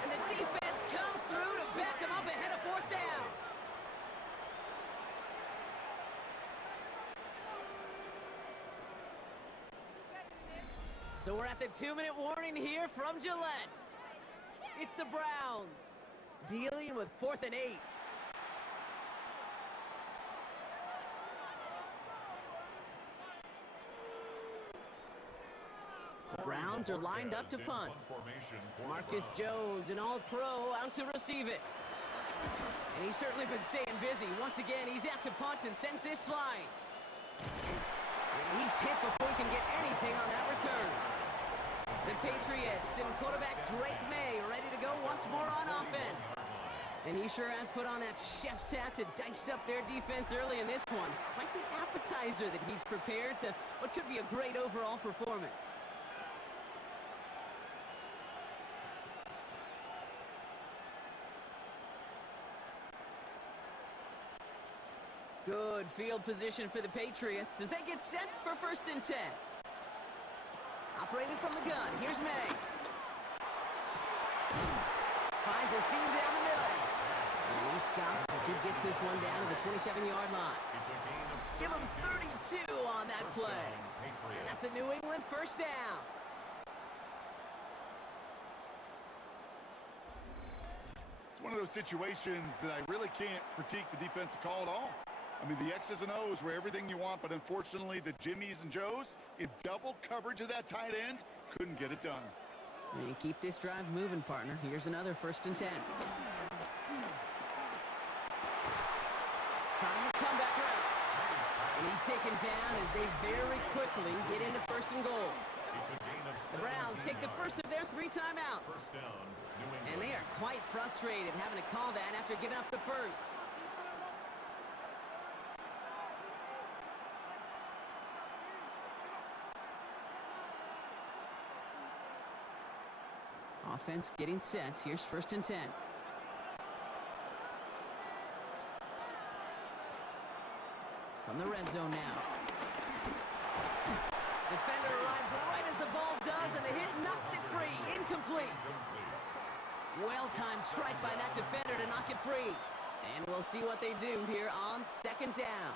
And the defense comes through to back him up ahead of 4th down. So we're at the 2-minute warning here from Gillette. It's the Browns dealing with 4th and 8. The Browns are lined up to punt. Marcus Jones, an all-pro, out to receive it. And he's certainly been staying busy. Once again, he's out to punt and sends this flying. And he's hit before he can get anything on that return. The Patriots and quarterback Drake May ready to go once more on offense. And he sure has put on that chef's hat to dice up their defense early in this one. Quite the appetizer that he's prepared to what could be a great overall performance. Good field position for the Patriots as they get set for 1st and 10. Operating from the gun, here's May. Finds a seam down the middle. And he stopped as he gets this one down to the 27-yard line. Give him 32 on that play. And that's a New England 1st down. It's one of those situations that I really can't critique the defensive call at all. I mean, the X's and O's were everything you want, but unfortunately, the Jimmies and Joes, in double coverage of that tight end, couldn't get it done. And keep this drive moving, partner. Here's another 1st and 10. Trying the comeback route. And he's taken down as they very quickly get into 1st and goal. The Browns take the first of their 3 timeouts. And they are quite frustrated having to call that after giving up the first. Offense getting set. Here's 1st and 10. From the red zone now. Defender arrives right as the ball does, and the hit knocks it free. Incomplete. Well-timed strike by that defender to knock it free. And we'll see what they do here on 2nd down.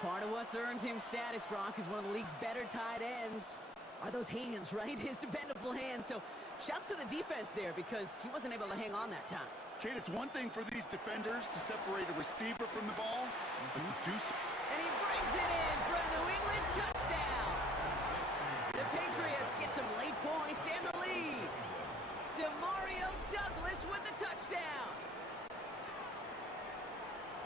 Part of what's earned him status, Brock, is one of the league's better tight ends. Are those hands, right? His dependable hands. So shouts to the defense there because he wasn't able to hang on that time. Kate, it's one thing for these defenders to separate a receiver from the ball, but to do so. And he brings it in for a New England touchdown. The Patriots get some late points and the lead. Demario Douglas with the touchdown.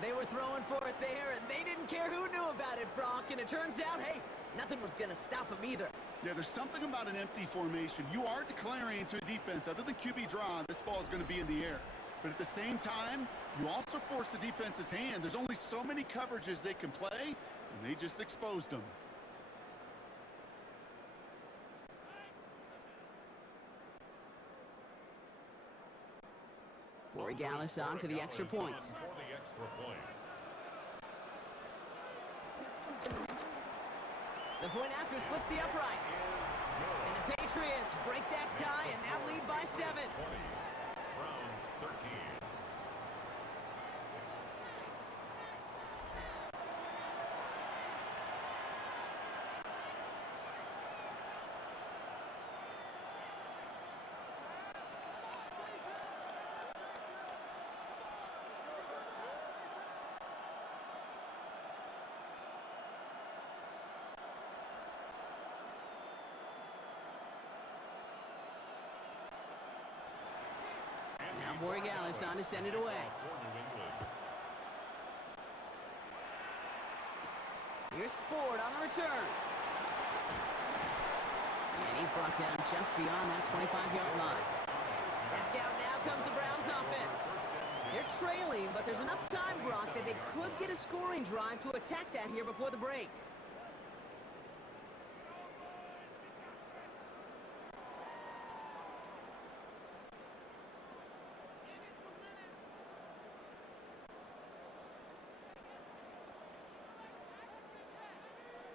They were throwing for it there, and they didn't care who knew about it, Brock. And it turns out, hey, nothing was going to stop him either. Yeah, there's something about an empty formation. You are declaring to a defense, other than QB draw, this ball is going to be in the air. But at the same time, you also force the defense's hand. There's only so many coverages they can play, and they just exposed them. Gallus on for the extra point. The point after splits the uprights. And the Patriots break that tie and now lead by 7. Browns 13. Now Gallus on to send it away. Here's Ford on the return. And he's brought down just beyond that 25-yard line. Back out now comes the Browns offense. They're trailing, but there's enough time, Brock, that they could get a scoring drive to attack that here before the break.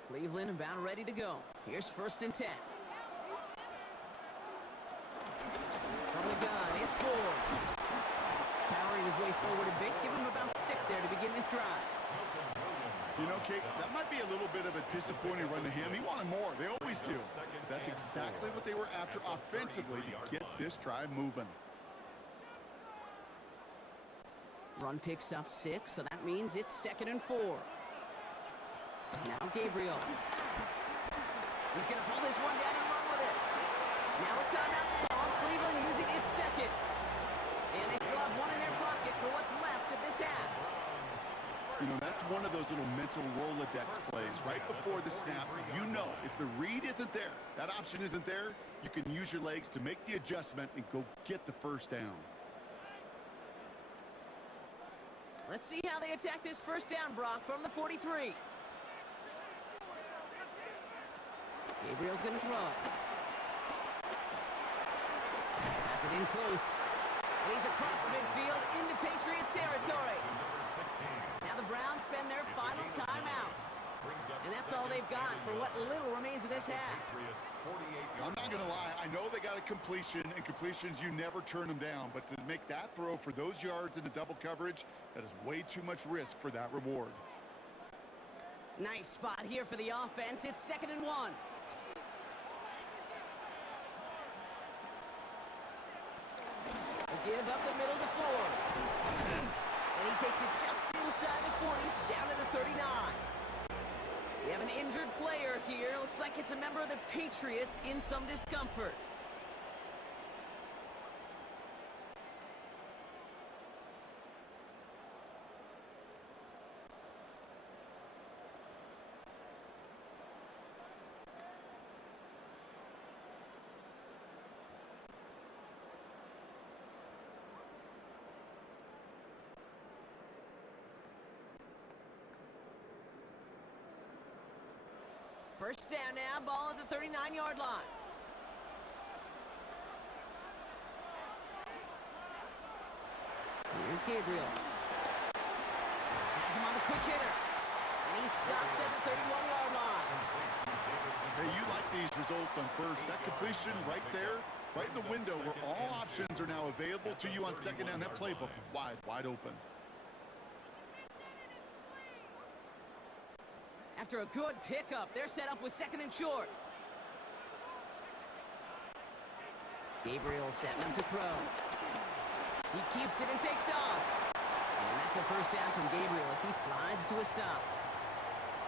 Cleveland about ready to go. Here's 1st and 10. From the gun, it's Ford. Powering his way forward a bit. Give him about 6 there to begin this drive. You know, Kate, that might be a little bit of a disappointing run to him. He wanted more. They always do. That's exactly what they were after offensively to get this drive moving. Run picks up 6, so that means it's 2nd and 4. Now Gabriel. He's going to pull this one down and run with it. Now a timeout's called. Cleveland using its 2nd. And they still have one in their pocket for what's left of this half. You know, that's one of those little mental Rolodex plays. Right before the snap, you know if the read isn't there, that option isn't there, you can use your legs to make the adjustment and go get the 1st down. Let's see how they attack this 1st down, Brock, from the 43. Gabriel's going to throw it. Pass it in close. And he's across midfield into Patriots territory. Now the Browns spend their final timeout. And that's all they've got for what little remains of this half. I'm not going to lie. I know they got a completion, and completions, you never turn them down. But to make that throw for those yards into double coverage, that is way too much risk for that reward. Nice spot here for the offense. It's 2nd and 1. Give up the middle to Ford. And he takes it just inside the 40, down to the 39. We have an injured player here. Looks like it's a member of the Patriots in some discomfort. First down now, ball at the 39-yard line. Here's Gabriel. Has him on the quick hitter. And he's stopped at the 31-yard line. Hey, you like these results on 1st. That completion right there, right in the window where all options are now available to you on 2nd down. That playbook wide open. After a good pickup, they're set up with second and short. Gabriel setting up to throw. He keeps it and takes off. And that's a first down from Gabriel as he slides to a stop.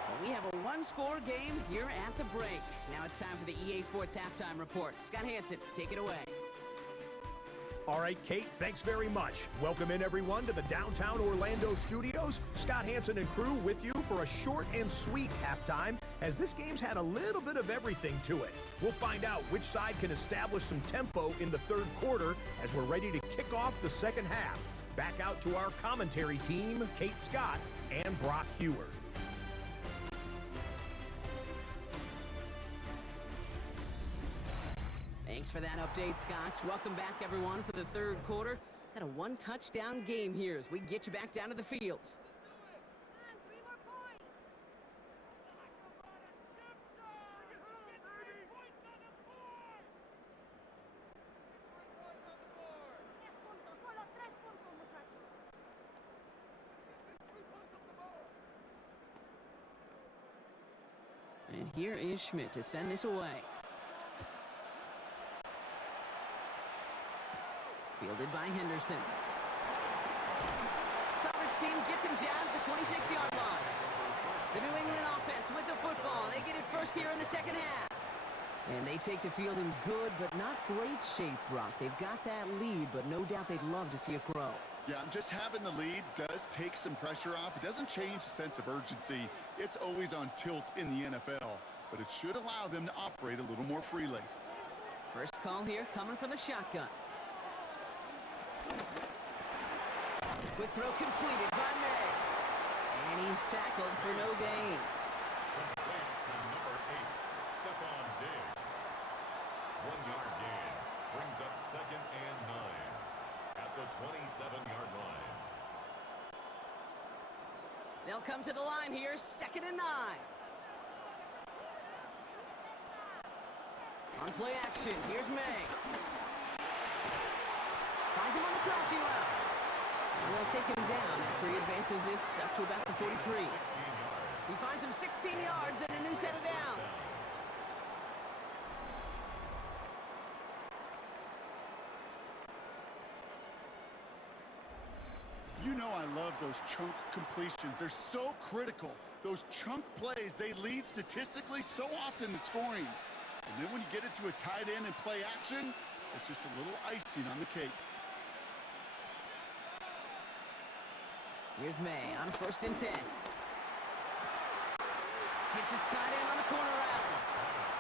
So we have a one-score game here at the break. Now it's time for the EA Sports Halftime Report. Scott Hansen, take it away. All right, Kate, thanks very much. Welcome in, everyone, to the downtown Orlando studios. Scott Hansen and crew with you for a short and sweet halftime, as this game's had a little bit of everything to it. We'll find out which side can establish some tempo in the third quarter as we're ready to kick off the second half. Back out to our commentary team, Kate Scott and Brock Heward. Thanks for that update, Scotch. Welcome back, everyone, for the third quarter. Got a one-touchdown game here as we get you back down to the field. And here is Schmidt to send this away. Fielded by Henderson. Coverage team gets him down at the 26-yard line. The New England offense with the football. They get it first here in the second half. And they take the field in good but not great shape, Brock. They've got that lead, but no doubt they'd love to see it grow. Yeah, just having the lead does take some pressure off. It doesn't change the sense of urgency. It's always on tilt in the NFL, but it should allow them to operate a little more freely. First call here coming from the shotgun. Quick throw completed by May. And he's tackled for no gain. Complete to number 8, Stephon Diggs. 1-yard gain brings up 2nd and 9 at the 27-yard line. They'll come to the line here, 2nd and 9. On play action, here's May. Finds him on the crossing route. And they'll take him down after he advances this up to about the 43. He finds him 16 yards and a new set of downs. You know I love those chunk completions. They're so critical. Those chunk plays, they lead statistically so often to scoring. And then when you get it to a tight end and play action, it's just a little icing on the cake. Here's May on 1st and 10. Hits his tight end on the corner route.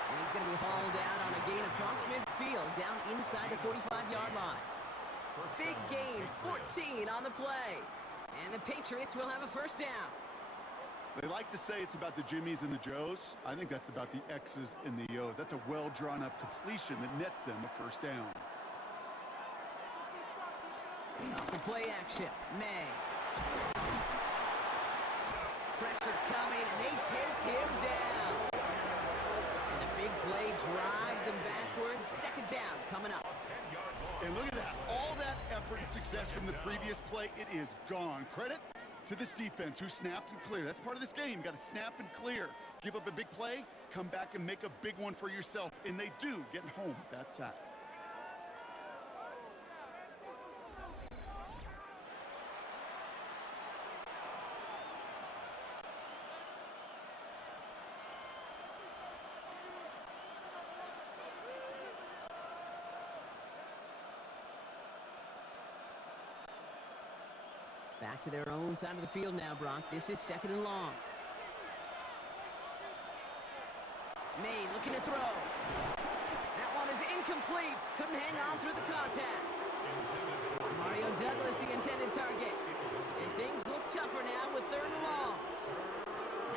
And he's going to be hauled out on a gain across midfield down inside the 45-yard line. Big gain, 14 on the play. And the Patriots will have a first down. They like to say it's about the Jimmies and the Joes. I think that's about the X's and the O's. That's a well-drawn-up completion that nets them a first down. Off the play action, May. Pressure coming, and they take him down. And the big play drives them backwards. 2nd down coming up. And look at that. All that effort and success from the previous play, it is gone. Credit to this defense who snapped and cleared. That's part of this game. You got to snap and clear. Give up a big play, come back and make a big one for yourself. And they do, getting home with that sack. Back to their own side of the field now, Brock. This is 2nd and long. May looking to throw. That one is incomplete. Couldn't hang on through the contact. Mario Douglas, the intended target. And things look tougher now with 3rd and long.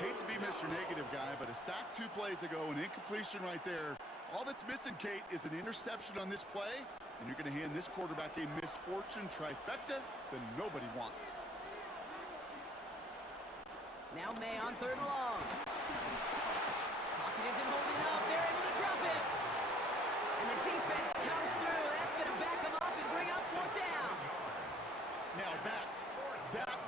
Hate to be Mr. Negative guy, but a sack 2 plays ago, an incompletion right there. All that's missing, Kate, is an interception on this play, and you're going to hand this quarterback a misfortune trifecta that nobody wants. Now May on 3rd and long. Pocket isn't holding up. They're able to drop it. And the defense comes through. That's going to back them up and bring up 4th down. Now that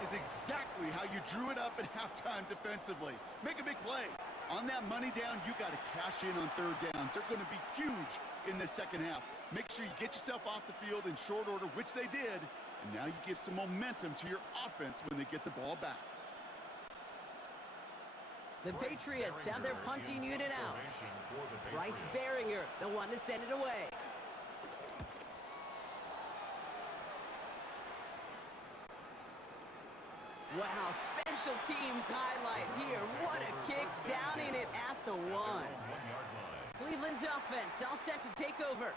is exactly how you drew it up at halftime defensively. Make a big play. On that money down, you got to cash in on third downs. They're going to be huge in the second half. Make sure you get yourself off the field in short order, which they did. And now you give some momentum to your offense when they get the ball back. The Patriots have their punting unit out. Bryce Baringer, the one to send it away. Wow, special teams highlight here. What a kick, down in it at the 1. Cleveland's offense all set to take over.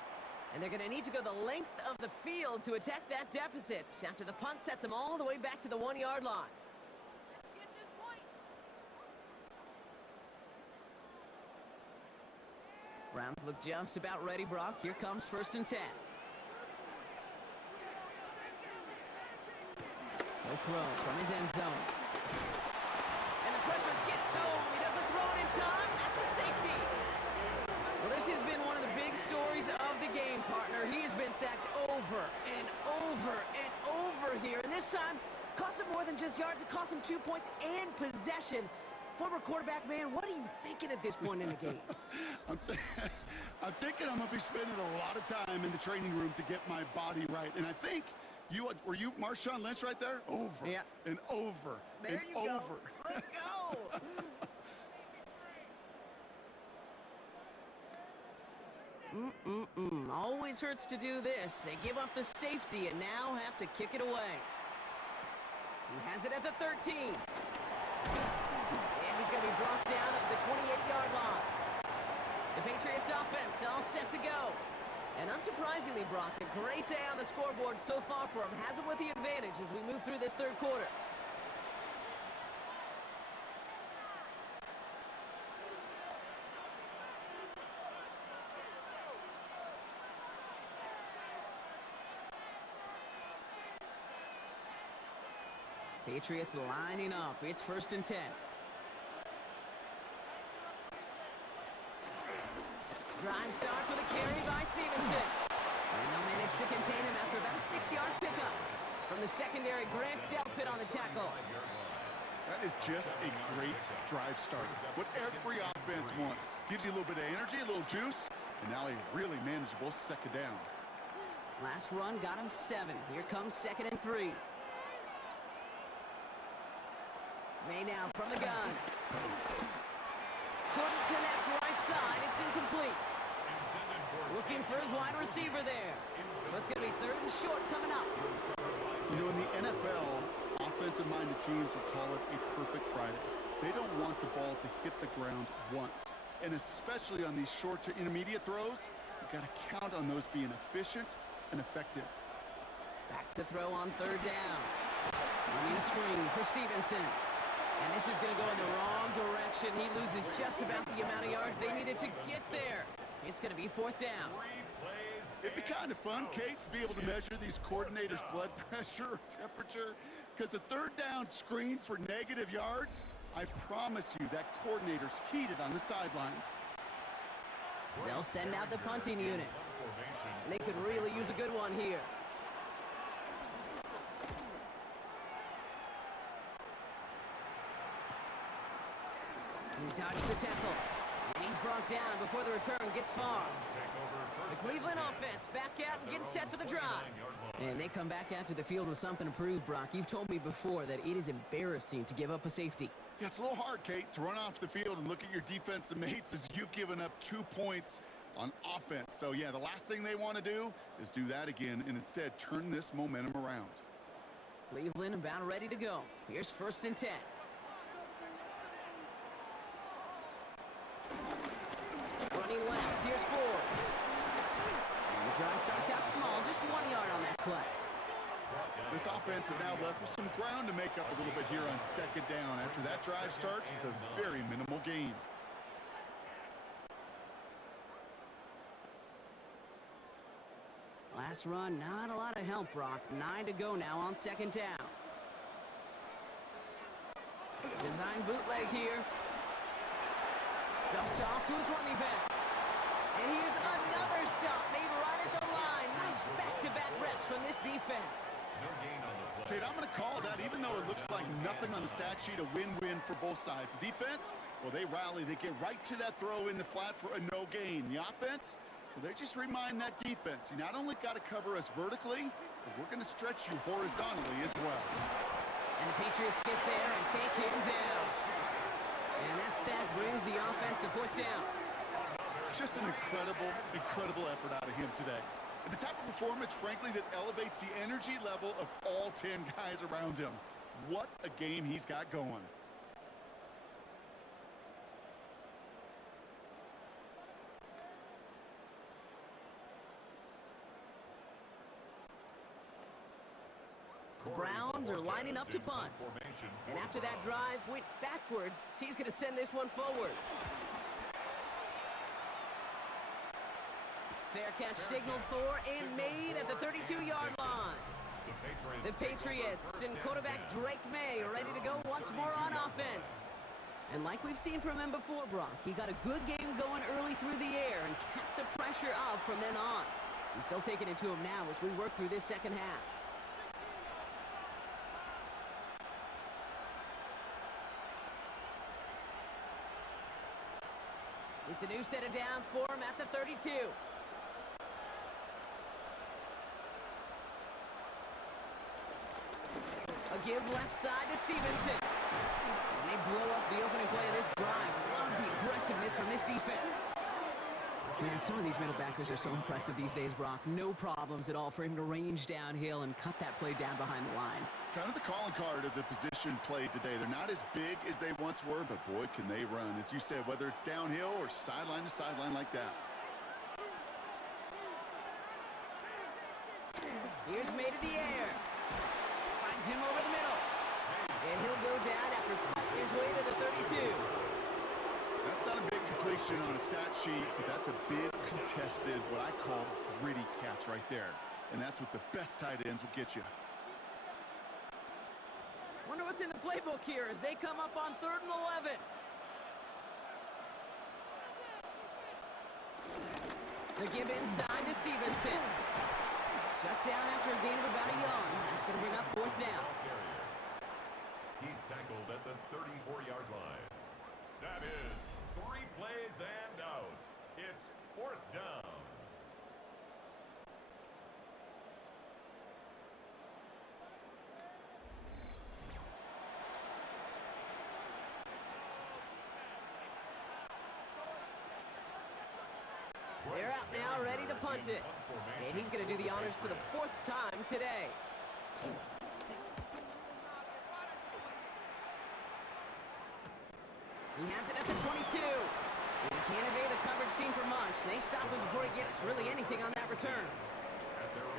And they're going to need to go the length of the field to attack that deficit after the punt sets them all the way back to the 1-yard line. Browns look just about ready, Brock. Here comes 1st and 10. He'll throw from his end zone. And the pressure gets home. He doesn't throw it in time. That's a safety. Well, this has been one of the big stories of the game, partner. He's been sacked over and over and over here. And this time, cost him more than just yards. It cost him 2 points and possession. Former quarterback, man, what are you thinking at this point in the game? I'm thinking I'm going to be spending a lot of time in the training room to get my body right. And I think were you Marshawn Lynch right there? Over and over there and you over. Go. Let's go. Always hurts to do this. They give up the safety and now have to kick it away. He has it at the 13. And he's going to be brought down at the 28-yard line. The Patriots offense all set to go. And unsurprisingly, Brock, a great day on the scoreboard so far for him. Has him with the advantage as we move through this third quarter. Patriots lining up. It's 1st and 10. Drive starts with a carry by Stevenson. And they'll manage to contain him after about a 6-yard pickup. From the secondary, Grant Delpit on the tackle. That is just a great drive start. What every offense wants. Gives you a little bit of energy, a little juice, and now a really manageable second down. Last run got him 7. Here comes 2nd and 3. May now from the gun. Couldn't connect right side. It's incomplete. Looking for his wide receiver there. So it's going to be 3rd and short coming up. You know, in the NFL, offensive-minded teams would call it a perfect Friday. They don't want the ball to hit the ground once. And especially on these short to intermediate throws, you've got to count on those being efficient and effective. Back to throw on 3rd down. Running the screen for Stevenson. And this is going to go in the wrong direction. He loses just about the amount of yards they needed to get there. It's going to be 4th down. It'd be kind of fun, Kate, to be able to measure these coordinators' blood pressure or temperature. Because the 3rd down screen for negative yards, I promise you that coordinator's heated on the sidelines. They'll send out the punting unit. They could really use a good one here. He dodged the tackle, and he's brought down before the return gets far. The Cleveland offense back out and getting set for the drive. And they come back after the field with something to prove, Brock. You've told me before that it is embarrassing to give up a safety. Yeah, it's a little hard, Kate, to run off the field and look at your defensive mates as you've given up 2 points on offense. So, yeah, the last thing they want to do is do that again and instead turn this momentum around. Cleveland about ready to go. Here's 1st and 10. Running left, here's 4. And the drive starts out small, just 1 yard on that play. This offense is now left with some ground to make up a little bit here on 2nd down after that drive starts with a very minimal gain. Last run, not a lot of help, Brock. 9 to go now on 2nd down. Design bootleg here. Dumped off to his running back. And here's another stop made right at the line. Nice back-to-back reps from this defense. No gain on the play. Kate, I'm going to call that, even though it looks like nothing on the stat sheet, a win-win for both sides. The defense, well, they rally. They get right to that throw in the flat for a no gain. The offense, well, they just remind that defense, you not only got to cover us vertically, but we're going to stretch you horizontally as well. And the Patriots get there and take him down. And that sack brings the offense to fourth down. Just an incredible effort out of him today. And the type of performance, frankly, that elevates the energy level of all 10 guys around him. What a game he's got going. The Browns are lining up to punt. And after that drive went backwards, he's going to send this one forward. Fair catch signaled for and made at the 32-yard line. The Patriots and quarterback Drake May are ready to go once more on offense. And like we've seen from him before, Brock, he got a good game going early through the air and kept the pressure up from then on. He's still taking it to him now as we work through this second half. It's a new set of downs for him at the 32. A give left side to Stevenson. And they blow up the opening play of this drive. Love the aggressiveness from this defense. Man, some of these middle backers are so impressive these days, Brock. No problems at all for him to range downhill and cut that play down behind the line. Kind of the calling card of the position played today. They're not as big as they once were, but boy, can they run. As you said, whether it's downhill or sideline to sideline like that. Here's May to the air. Finds him over the middle. And he'll go down after fighting his way to the 32. That's not a big completion on a stat sheet, but that's a big contested, what I call gritty catch right there. And that's what the best tight ends will get you. Wonder what's in the playbook here as they come up on 3rd and 11. The give inside to Stevenson. Shut down after a gain of about a yard. That's going to bring up 4th down. He's tackled at the 34-yard line. That is 3 plays and out. It's 4th down. They're out now, ready to punt it. And he's going to do the honors for the 4th time today. He has it at the 22. And he can't evade the coverage team for much. They stop him before he gets really anything on that return.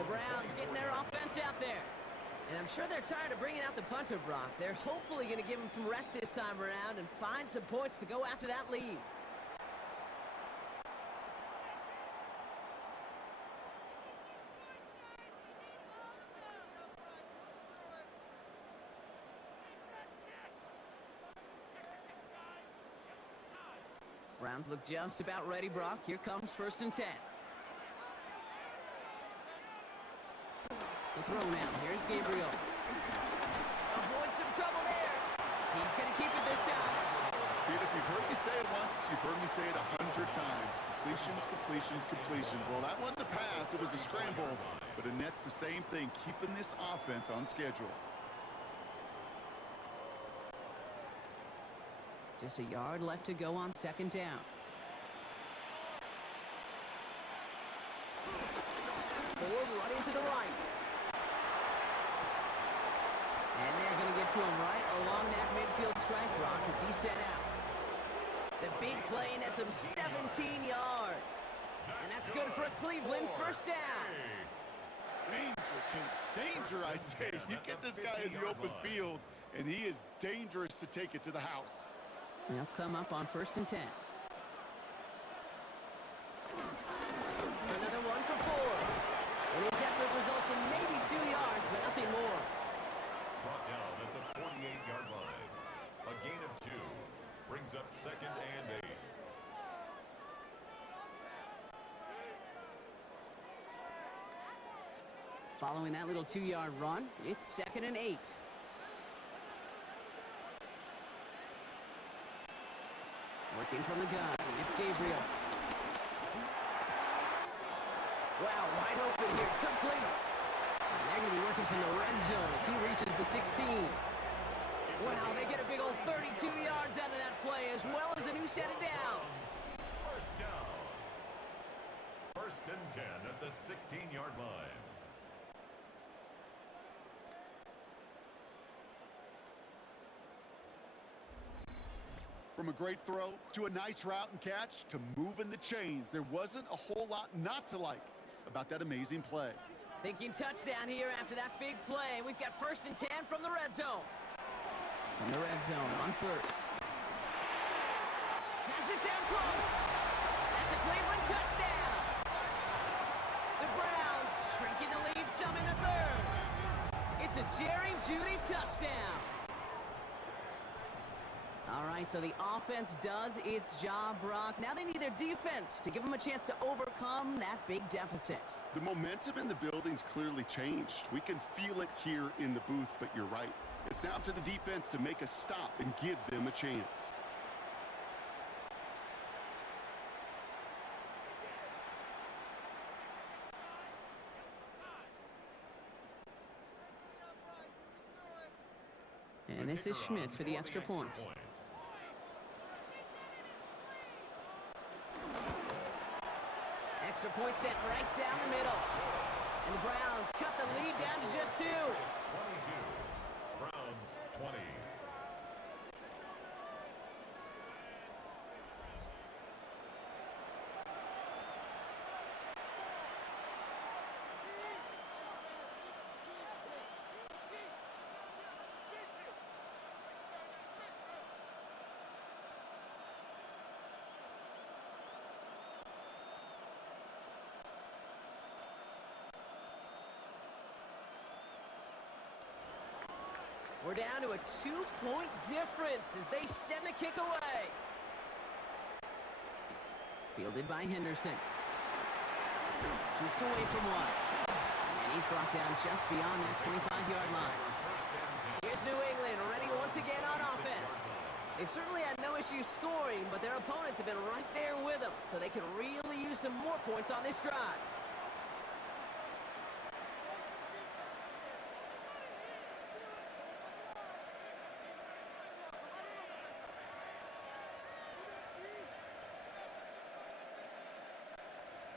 The Browns getting their offense out there. And I'm sure they're tired of bringing out the punter, Brock. They're hopefully going to give him some rest this time around and find some points to go after that lead. Browns look just about ready, Brock. Here comes 1st and 10. The throw now. Here's Gabriel. Avoid some trouble there. He's going to keep it this time. Pete, if you've heard me say it once, you've heard me say it 100 times. Completions, completions, completions. Well, that wasn't a pass. It was a scramble. But Annette's the same thing, keeping this offense on schedule. Just a yard left to go on 2nd down. Forward running to the right. And they're going to get to him right along that midfield strike, Brock, as he's set out. The big play nets him 17 yards. And that's good for a Cleveland 1st down. Danger, King. Danger, I say. You get this guy in the open field, and he is dangerous to take it to the house. They'll come up on 1st and 10. Another one for 4. And his effort results in maybe 2 yards, but nothing more. Brought down at the 48-yard line. A gain of 2. Brings up 2nd and 8. Following that little 2-yard run, it's 2nd and 8. Working from the gun, it's Gabriel. Wow, wide open here, complete. And they're going to be working from the red zone as he reaches the 16. Wow, they get a big old 32 yards out of that play, as well as a new set of downs. First down. 1st and 10 at the 16-yard line. From a great throw to a nice route and catch to moving the chains, there wasn't a whole lot not to like about that amazing play. Thinking touchdown here after that big play. We've got 1st and 10 from the red zone. From the red zone on 1st. Has it down close. That's a Cleveland touchdown. The Browns shrinking the lead some in the 3rd. It's a Jerry Jeudy touchdown. All right, so the offense does its job, Brock. Now they need their defense to give them a chance to overcome that big deficit. The momentum in the building's clearly changed. We can feel it here in the booth, but you're right. It's now up to the defense to make a stop and give them a chance. And this is Schmidt for the extra point. Extra point set right down the middle. And the Browns cut the lead down to just 2. 22. Browns 20. We're down to a 2-point difference as they send the kick away. Fielded by Henderson. Jukes away from one. And he's brought down just beyond that 25-yard line. Here's New England ready once again on offense. They've certainly had no issues scoring, but their opponents have been right there with them, so they can really use some more points on this drive.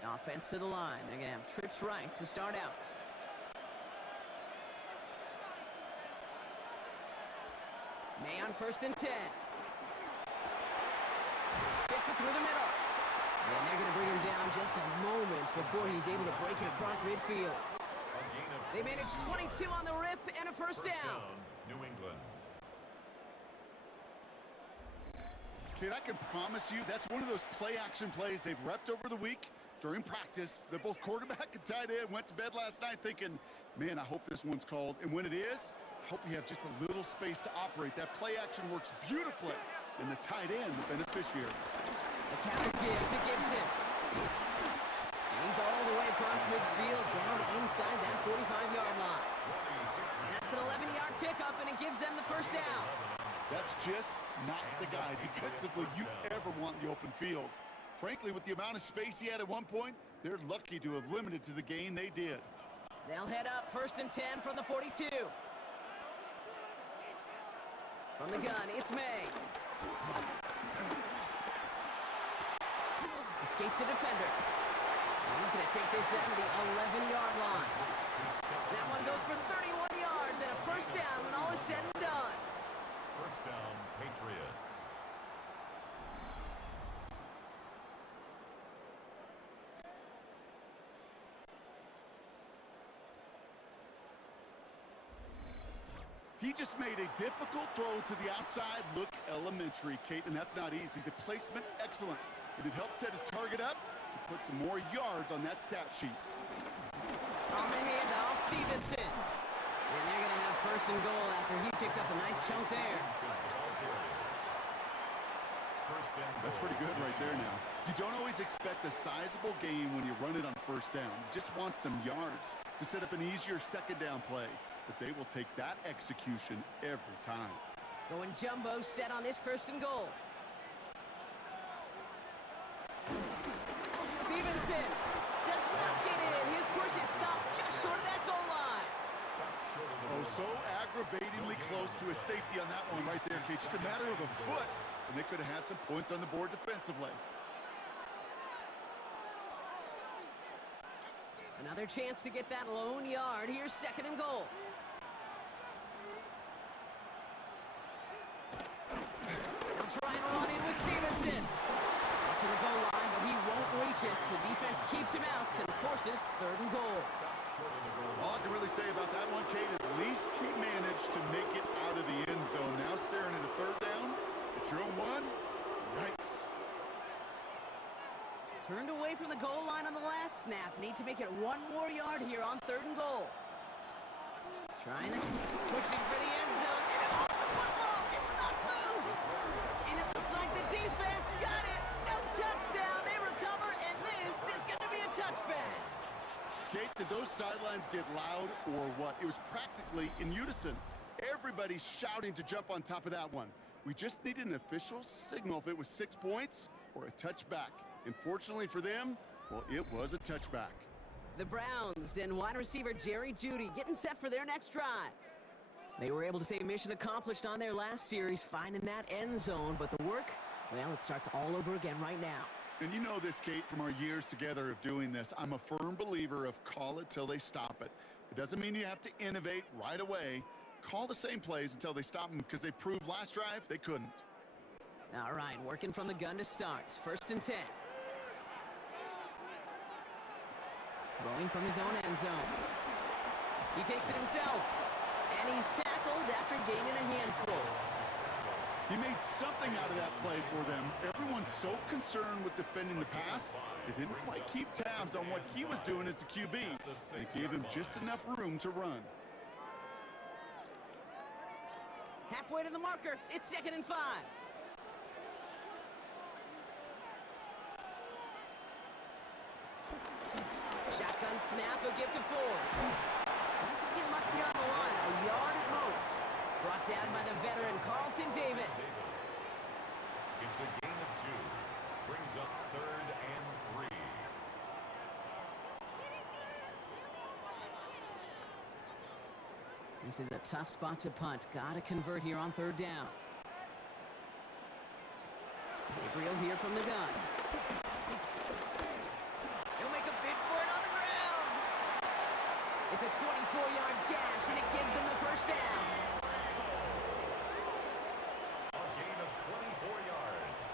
Offense to the line. They're going to have trips right to start out. May on 1st and 10. Fits it through the middle. And they're going to bring him down just a moment before he's able to break it across midfield. They managed 22 on the rip and a first down. New England. Kid, I can promise you that's one of those play-action plays they've repped over the week. During practice, that both quarterback and tight end went to bed last night thinking, man, I hope this one's called. And when it is, I hope you have just a little space to operate. That play action works beautifully, and the tight end, the beneficiary. The captain gives to Gxlden. And he's all the way across midfield, down inside that 45-yard line. That's an 11-yard pickup, and it gives them the first down. That's just not the guy defensively you ever want in the open field. Frankly, with the amount of space he had at one point, they're lucky to have limited to the gain they did. They'll head up 1st and 10 from the 42. From the gun, it's May. Escapes a defender. And he's going to take this down to the 11-yard line. That one goes for 31 yards and a first down when all is said and done. First down, Patriots. He just made a difficult throw to the outside look elementary, Kate, and that's not easy. The placement, excellent. And it helped set his target up to put some more yards on that stat sheet. On the handoff, Stevenson. And they're going to have 1st and goal after he picked up a nice chunk there. That's pretty good right there now. You don't always always expect a sizable gain when you run it on first down. You just want some yards to set up an easier second down play. But they will take that execution every time. Going jumbo set on this first and goal. Stevenson does not get in. His push is stopped just short of that goal line. Oh, so aggravatingly close to a safety on that one right there, Kate. Just a matter of a foot, and they could have had some points on the board defensively. Another chance to get that lone yard. Here's second and goal. They'll try and run in with Stevenson. To the goal line, but he won't reach it. The defense keeps him out and forces third and goal. All I can really say about that one, Kate, at least he managed to make it out of the end zone. Now staring at a third down. At your own one. Yikes. Turned away from the goal line on the last snap. Need to make it one more yard here on third and goal. Trying this, pushing for the end zone, and it lost the football. It's not loose. And it looks like the defense got it. No touchdown. They recover, and this is going to be a touchback. Kate, did those sidelines get loud or what? It was practically in unison. Everybody shouting to jump on top of that one. We just needed an official signal if it was 6 points or a touchback. And fortunately for them, well, it was a touchback. The Browns and wide receiver Jerry Jeudy getting set for their next drive. They were able to say mission accomplished on their last series, finding that end zone, but the work, well, it starts all over again right now. And you know this, Kate, from our years together of doing this. I'm a firm believer of call it till they stop it. It doesn't mean you have to innovate right away. Call the same plays until they stop them, because they proved last drive they couldn't. All right, working from the gun to start. First and 10. Throwing from his own end zone. He takes it himself. And he's tackled after gaining a handful. He made something out of that play for them. Everyone's so concerned with defending the pass, they didn't quite keep tabs on what he was doing as a QB. They gave him just enough room to run. Halfway to the marker. It's second and 5. Shotgun snap, a give to Ford. Doesn't get much beyond the line, a yard at most. Brought down by the veteran Carlton Davis. It's a gain of 2. Brings up third and 3. This is a tough spot to punt. Gotta convert here on third down. Gabriel here from the gun. He'll make a bid for it on the ground. It's a 24-yard gash, and it gives them the first down. A gain of 24 yards.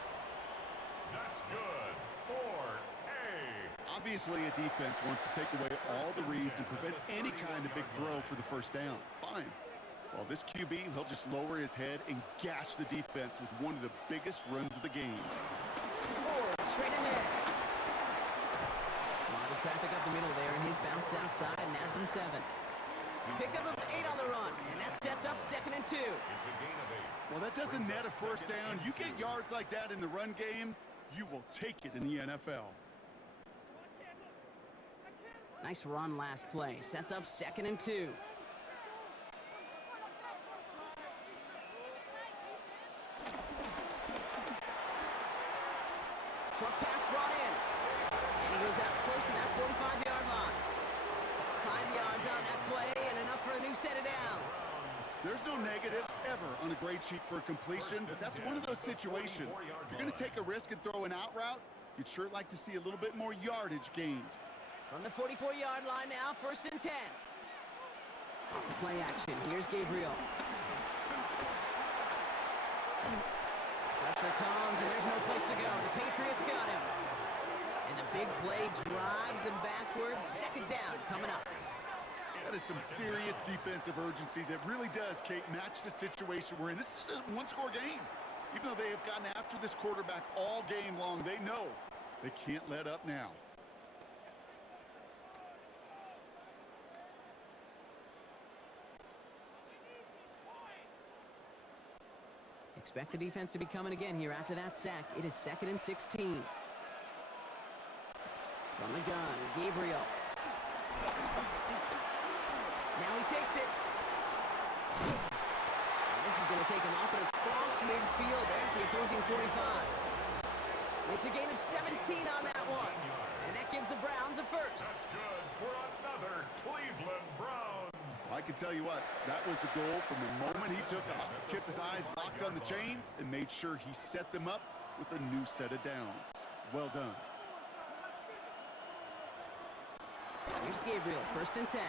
That's good for A. Obviously, a defense wants to take away all the reads and prevent any kind of big throw for the first down. Fine. Well, this QB, he'll just lower his head and gash the defense with one of the biggest runs of the game. Ford straight ahead. A lot of traffic up the middle there, and his bounce outside nabs him 7. Pickup of 8 on the run, and that sets up second and 2. It's a gain of 8. Well, that doesn't net a first down. You get yards like that in the run game, you will take it in the NFL. Nice run last play. Sets up second and 2. Short pass brought in. And he goes out close to that 45-yard line. 5 yards on that play and enough for a new set of downs. There's no negatives ever on a grade sheet for a completion, but that's one of those situations. If you're going to take a risk and throw an out route, you'd sure like to see a little bit more yardage gained. From the 44-yard line now, first and 10. Off the play action, here's Gabriel. Pressure comes, and there's no place to go. The Patriots got him. And the big play drives them backwards. Second down coming up. That is some serious defensive urgency that really does, Kate, match the situation we're in. This is a one-score game. Even though they have gotten after this quarterback all game long, they know they can't let up now. Expect the defense to be coming again here after that sack. It is second and 16. From the gun, Gabriel. Now he takes it. And this is going to take him up and across midfield there at the opposing 45. It's a gain of 17 on that one. And that gives the Browns a first. That's good for another Cleveland Browns. I can tell you what, that was the goal from the moment he took off. Kept his eyes locked on the chains and made sure he set them up with a new set of downs. Well done. Here's Gabriel, 1st and 10.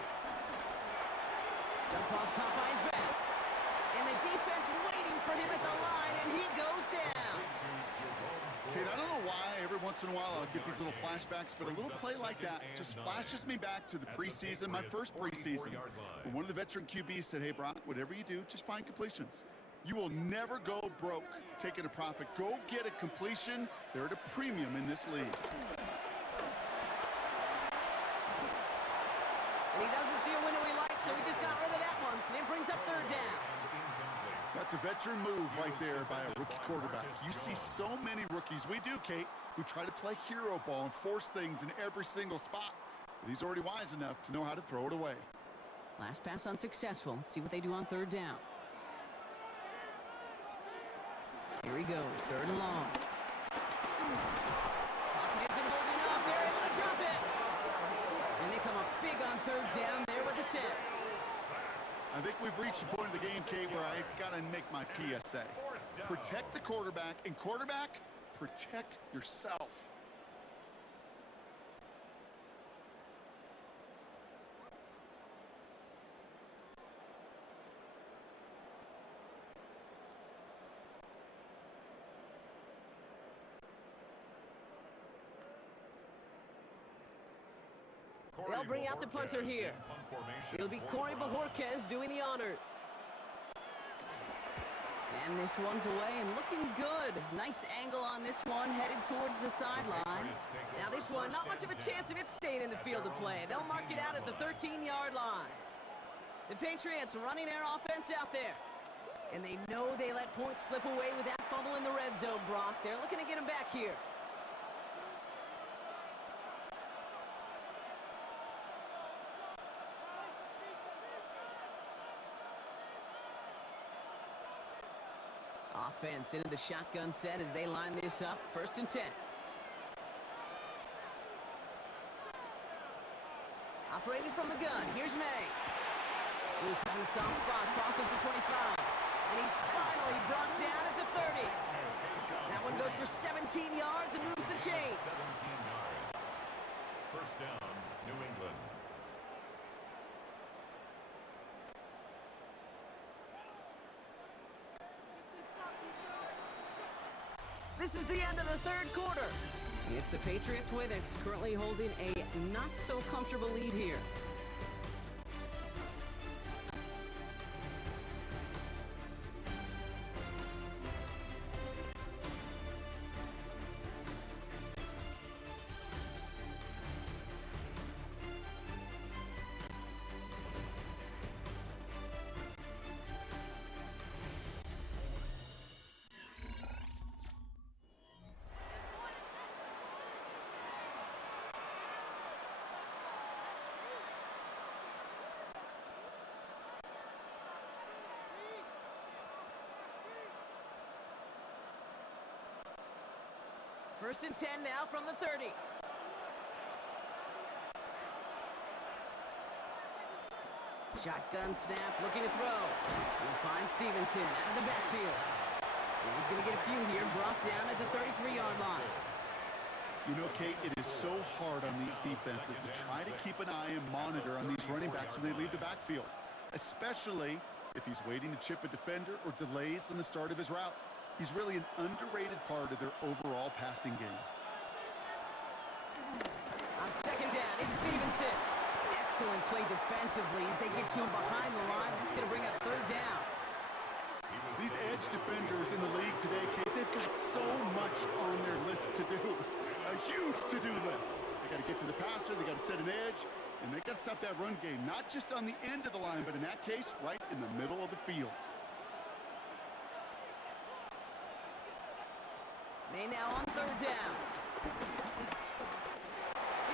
Jump off, caught by his back. And the defense waiting for him at the line, and he goes down. Kate, I don't know why every once in a while I'll get these little flashbacks, but a little play like that just flashes me back to the preseason, my first preseason. When one of the veteran QBs said, hey, Brock, whatever you do, just find completions. You will never go broke taking a profit. Go get a completion. They're at a premium in this league. And he doesn't see a window he likes, so he just got rid of that one. And it brings up 3rd down. That's a veteran move right there by a rookie quarterback. You see so many rookies, we do, Kate, who try to play hero ball and force things in every single spot. But he's already wise enough to know how to throw it away. Last pass unsuccessful. Let's see what they do on 3rd down. Here he goes, 3rd and long. Pocket isn't holding up. They're able to drop it. And they come up big on 3rd down there with the set. I think we've reached the point of the game, Kate, where I got to make my PSA. Protect the quarterback, and quarterback, protect yourself. They'll bring out the punter here. It'll be Corey Bajorquez doing the honors. And this one's away and looking good. Nice angle on this one, headed towards the sideline. Now this one, not much of a chance of it staying in the field of play. They'll mark it out at the 13-yard line. The Patriots running their offense out there. And they know they let points slip away with that fumble in the red zone, Brock. They're looking to get him back here. Offense into the shotgun set as they line this up. 1st and 10. Operating from the gun. Here's May. Ooh, found a soft spot. Crosses the 25. And he's finally brought down at the 30. That one goes for 17 yards and moves the chains. 17 yards. 1st down, New England. This is the end of the 3rd quarter. It's the Patriots with it, currently holding a not-so-comfortable lead here. First and 10 now from the 30. Shotgun snap, looking to throw. He'll find Stevenson out of the backfield. And he's going to get a few here, brought down at the 33-yard line. You know, Kate, it is so hard on these defenses to try to keep an eye and monitor on these running backs when they leave the backfield, especially if he's waiting to chip a defender or delays in the start of his route. He's really an underrated part of their overall passing game. On 2nd down, it's Stevenson. Excellent play defensively as they get to him behind the line. That's going to bring up 3rd down. These edge defenders in the league today, Kate, they've got so much on their list to do. A huge to-do list. They got to get to the passer, they got to set an edge, and they got to stop that run game, not just on the end of the line, but in that case, right in the middle of the field. May now on 3rd down.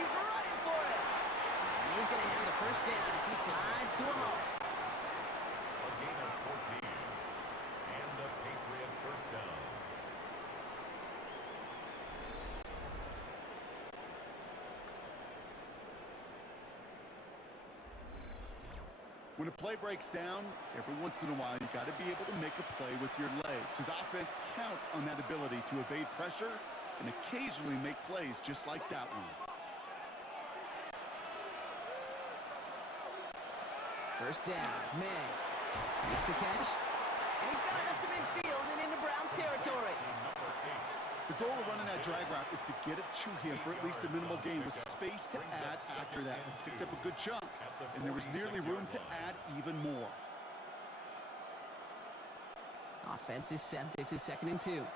He's When a play breaks down, every once in a while, you got to be able to make a play with your legs. His offense counts on that ability to evade pressure and occasionally make plays just like that one. First down, May makes the catch, and he's got enough to midfield and into Browns territory. The goal of running that drag route is to get it to him for at least a minimal gain with space to add after that. He picked up a good chunk, and there was nearly room to add even more. Offense is set. This is 2nd and 2.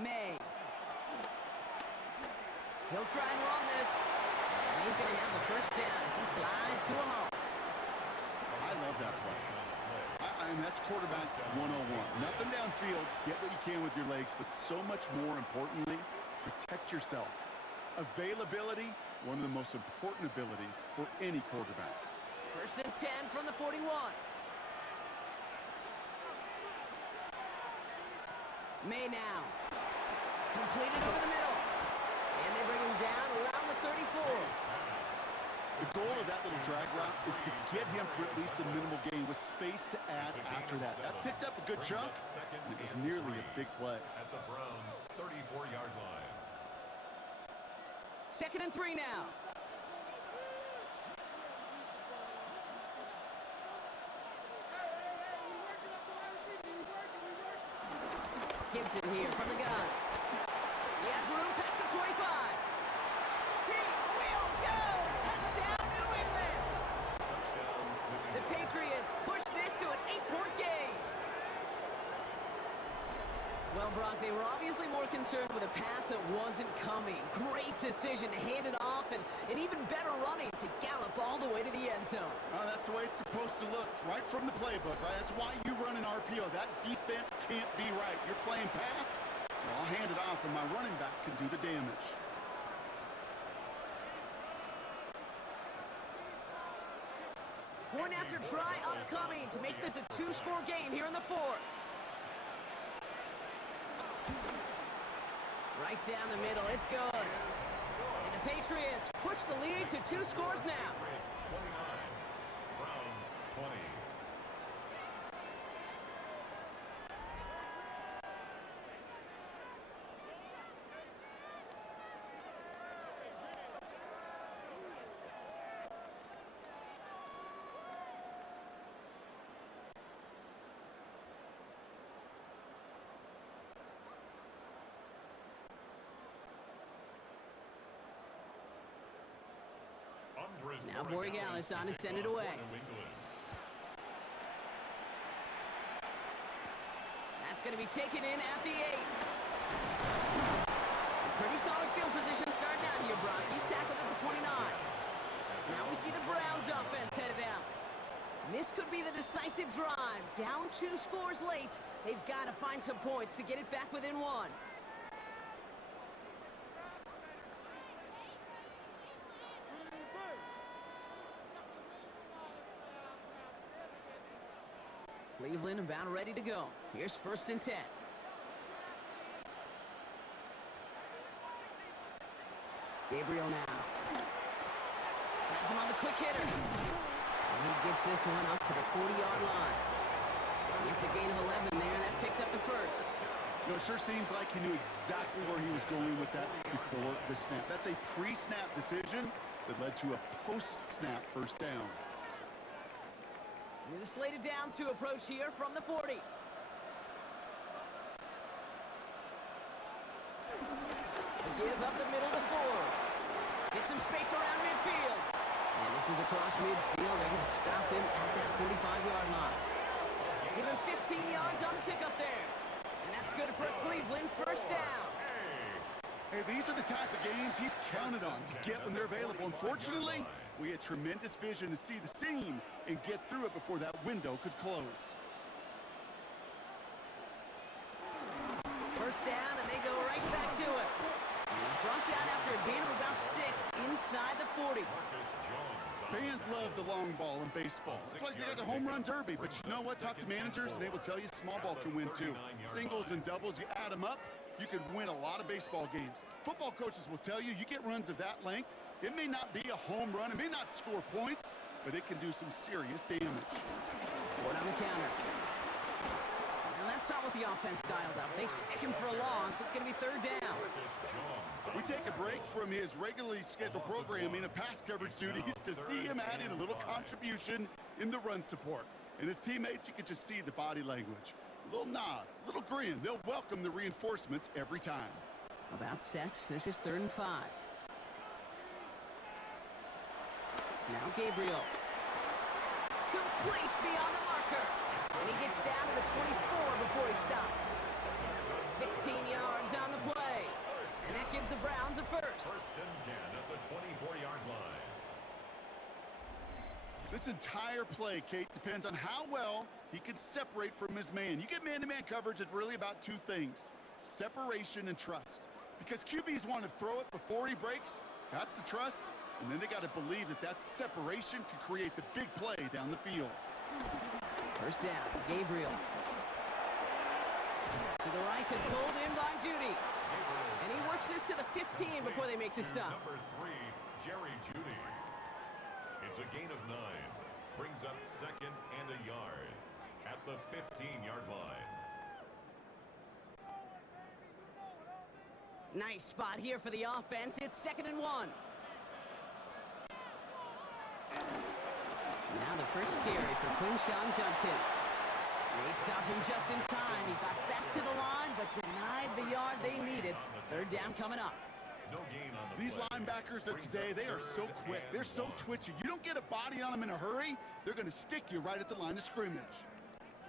May. He'll try and run this. And he's going to have the first down as he slides to a halt. I love that play. I mean, that's quarterback 101. Nothing downfield. Get what you can with your legs, but so much more importantly, protect yourself. Availability, one of the most important abilities for any quarterback. First and 10 from the 41. May now. Completed over the middle. And they bring him down around the 34. The goal of that little drag route is to get him for at least a minimal gain with space to add after that. That picked up a good chunk, and it was nearly a big play. At the Browns' 34-yard line. 2nd and 3 now. Gxlden here from the gun. He has room past the 25. He will go! Touchdown, New England! The Patriots push this to an 8-point game. Well, Brock, they were obviously more concerned with a pass that wasn't coming. Great decision to hand it off, and an even better running to gallop all the way to the end zone. Oh, that's the way it's supposed to look, right from the playbook, right? That's why you run an RPO. That defense can't be right. You're playing pass, well, I'll hand it off, and my running back can do the damage. Point after try upcoming to make this a 2-score game here in the 4th. Right down the middle, it's good. And the Patriots push the lead to 2 scores now. Patriots 29, Browns 20. Now Gxlden on to send it away. That's going to be taken in at the 8. Pretty solid field position starting out here, Brock. He's tackled at the 29. Now we see the Browns offense headed out. This could be the decisive drive. Down 2 scores late. They've got to find some points to get it back within 1. Cleveland about ready to go. Here's 1st and 10. Gabriel now. Has him on the quick hitter. And he gets this one up to the 40-yard line. It's a gain of 11 there. That picks up the 1st. You know, it sure seems like he knew exactly where he was going with that before the snap. That's a pre-snap decision that led to a post-snap first down. New slated downs to approach here from the 40. Give up the middle to 4. Get some space around midfield. And this is across midfield. They're going to stop him at that 45-yard line. Give him 15 yards on the pickup there. And that's good for a Cleveland first down. Hey, these are the type of games he's counted on to get when they're available. Unfortunately, we had tremendous vision to see the seam and get through it before that window could close. First down, and they go right back to it. And he's brought down after a gain of about 6 inside the 40. Fans love the long ball in baseball. That's why they got the home run derby. But you know what? Talk to managers, and they will tell you small ball can win too. Singles and doubles, you add them up, you can win a lot of baseball games. Football coaches will tell you, you get runs of that length, It may not be a home run, it may not score points, but it can do some serious damage. Ford on the counter. Now that's not what the offense dialed up. They stick him for a loss. It's going to be third down. We take a break from his regularly scheduled programming of pass coverage duties to see him add in a little contribution in the run support. And his teammates, you can just see the body language. A little nod, a little grin. They'll welcome the reinforcements every time. About set. This is 3rd and 5. Now Gabriel. Complete beyond the marker. And he gets down to the 24 before he stopped. 16 yards on the play. And that gives the Browns a first. 1st and 10 at the 24-yard line. This entire play, Kate, depends on how well he can separate from his man. You get man-to-man coverage, it's really about two things: separation and trust. Because QBs want to throw it before he breaks, that's the trust, and then they got to believe that that separation can create the big play down the field. First down, Gabriel. To the right and pulled in by Judy. And he works this to the 15 before they make the stop. Number 3, Jerry Judy. It's a gain of 9. Brings up 2nd and a yard at the 15-yard line. Nice spot here for the offense. It's 2nd and 1. Now the first carry for Quinshawn Judkins. They stopped him just in time. He got back to the line, but denied the yard they needed. 3rd down coming up. No gain on the These play. linebackers of today, they are so quick. They're so twitchy. You don't get a body on them in a hurry, they're going to stick you right at the line of scrimmage.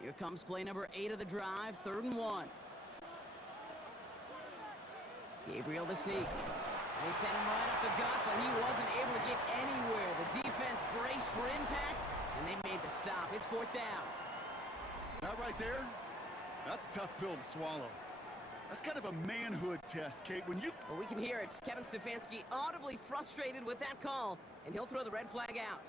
Here comes play number 8 of the drive, 3rd and 1. Gabriel the sneak. They sent him right up the gut, but he wasn't able to get anywhere. The defense braced for impact, and they made the stop. It's 4th down. That right there, that's a tough pill to swallow. That's kind of a manhood test, Kate. When you... Well, we can hear it. Kevin Stefanski audibly frustrated with that call, and he'll throw the red flag out.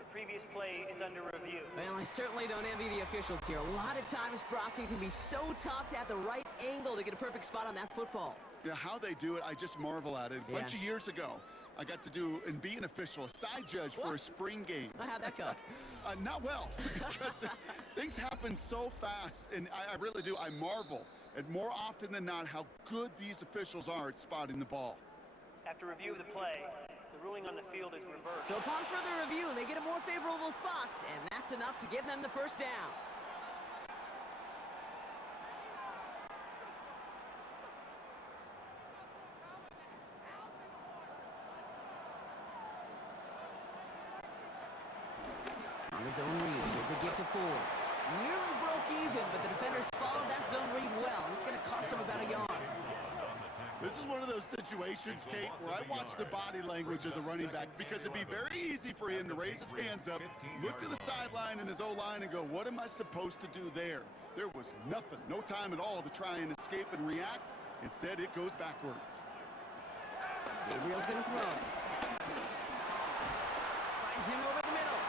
The previous play is under review. Well, I certainly don't envy the officials here. A lot of times, Brock, it can be so tough to have the right angle to get a perfect spot on that football. Yeah, how they do it, I just marvel at it. A bunch of years ago, I got to do and be an official, a side judge for a spring game. How'd that go? Not well, because things happen so fast, and I really do. I marvel at more often than not how good these officials are at spotting the ball. After review of the play, the ruling on the field is reversed. So upon further review, they get a more favorable spot, and that's enough to give them the first down. On the zone read, there's a gift to Ford. Nearly broke even, but the defenders followed that zone read well, and it's going to cost them about a yard. This is one of those situations, Kate, where I watch the body language of the running back, because it'd be very easy for him to raise his hands up, look to the sideline and his O-line and go, what am I supposed to do there? There was nothing, no time at all to try and escape and react. Instead, it goes backwards. Gabriel's going to throw. Finds him over the middle.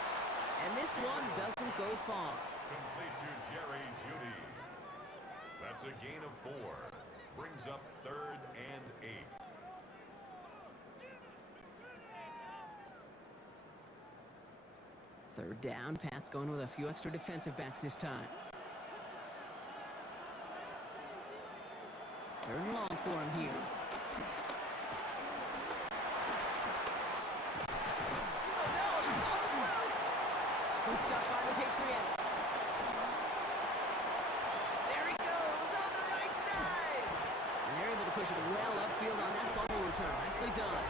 And this one doesn't go far. Complete to Jerry Judy. That's a gain of 4. Brings up 3rd and 8. 3rd down. Pat's going with a few extra defensive backs this time. 3rd and long for him here. Oh no! The ball was loose! Scooped up by the Patriots. There he goes on the right side! And they're able to push it well upfield on that fumble return. Nicely done.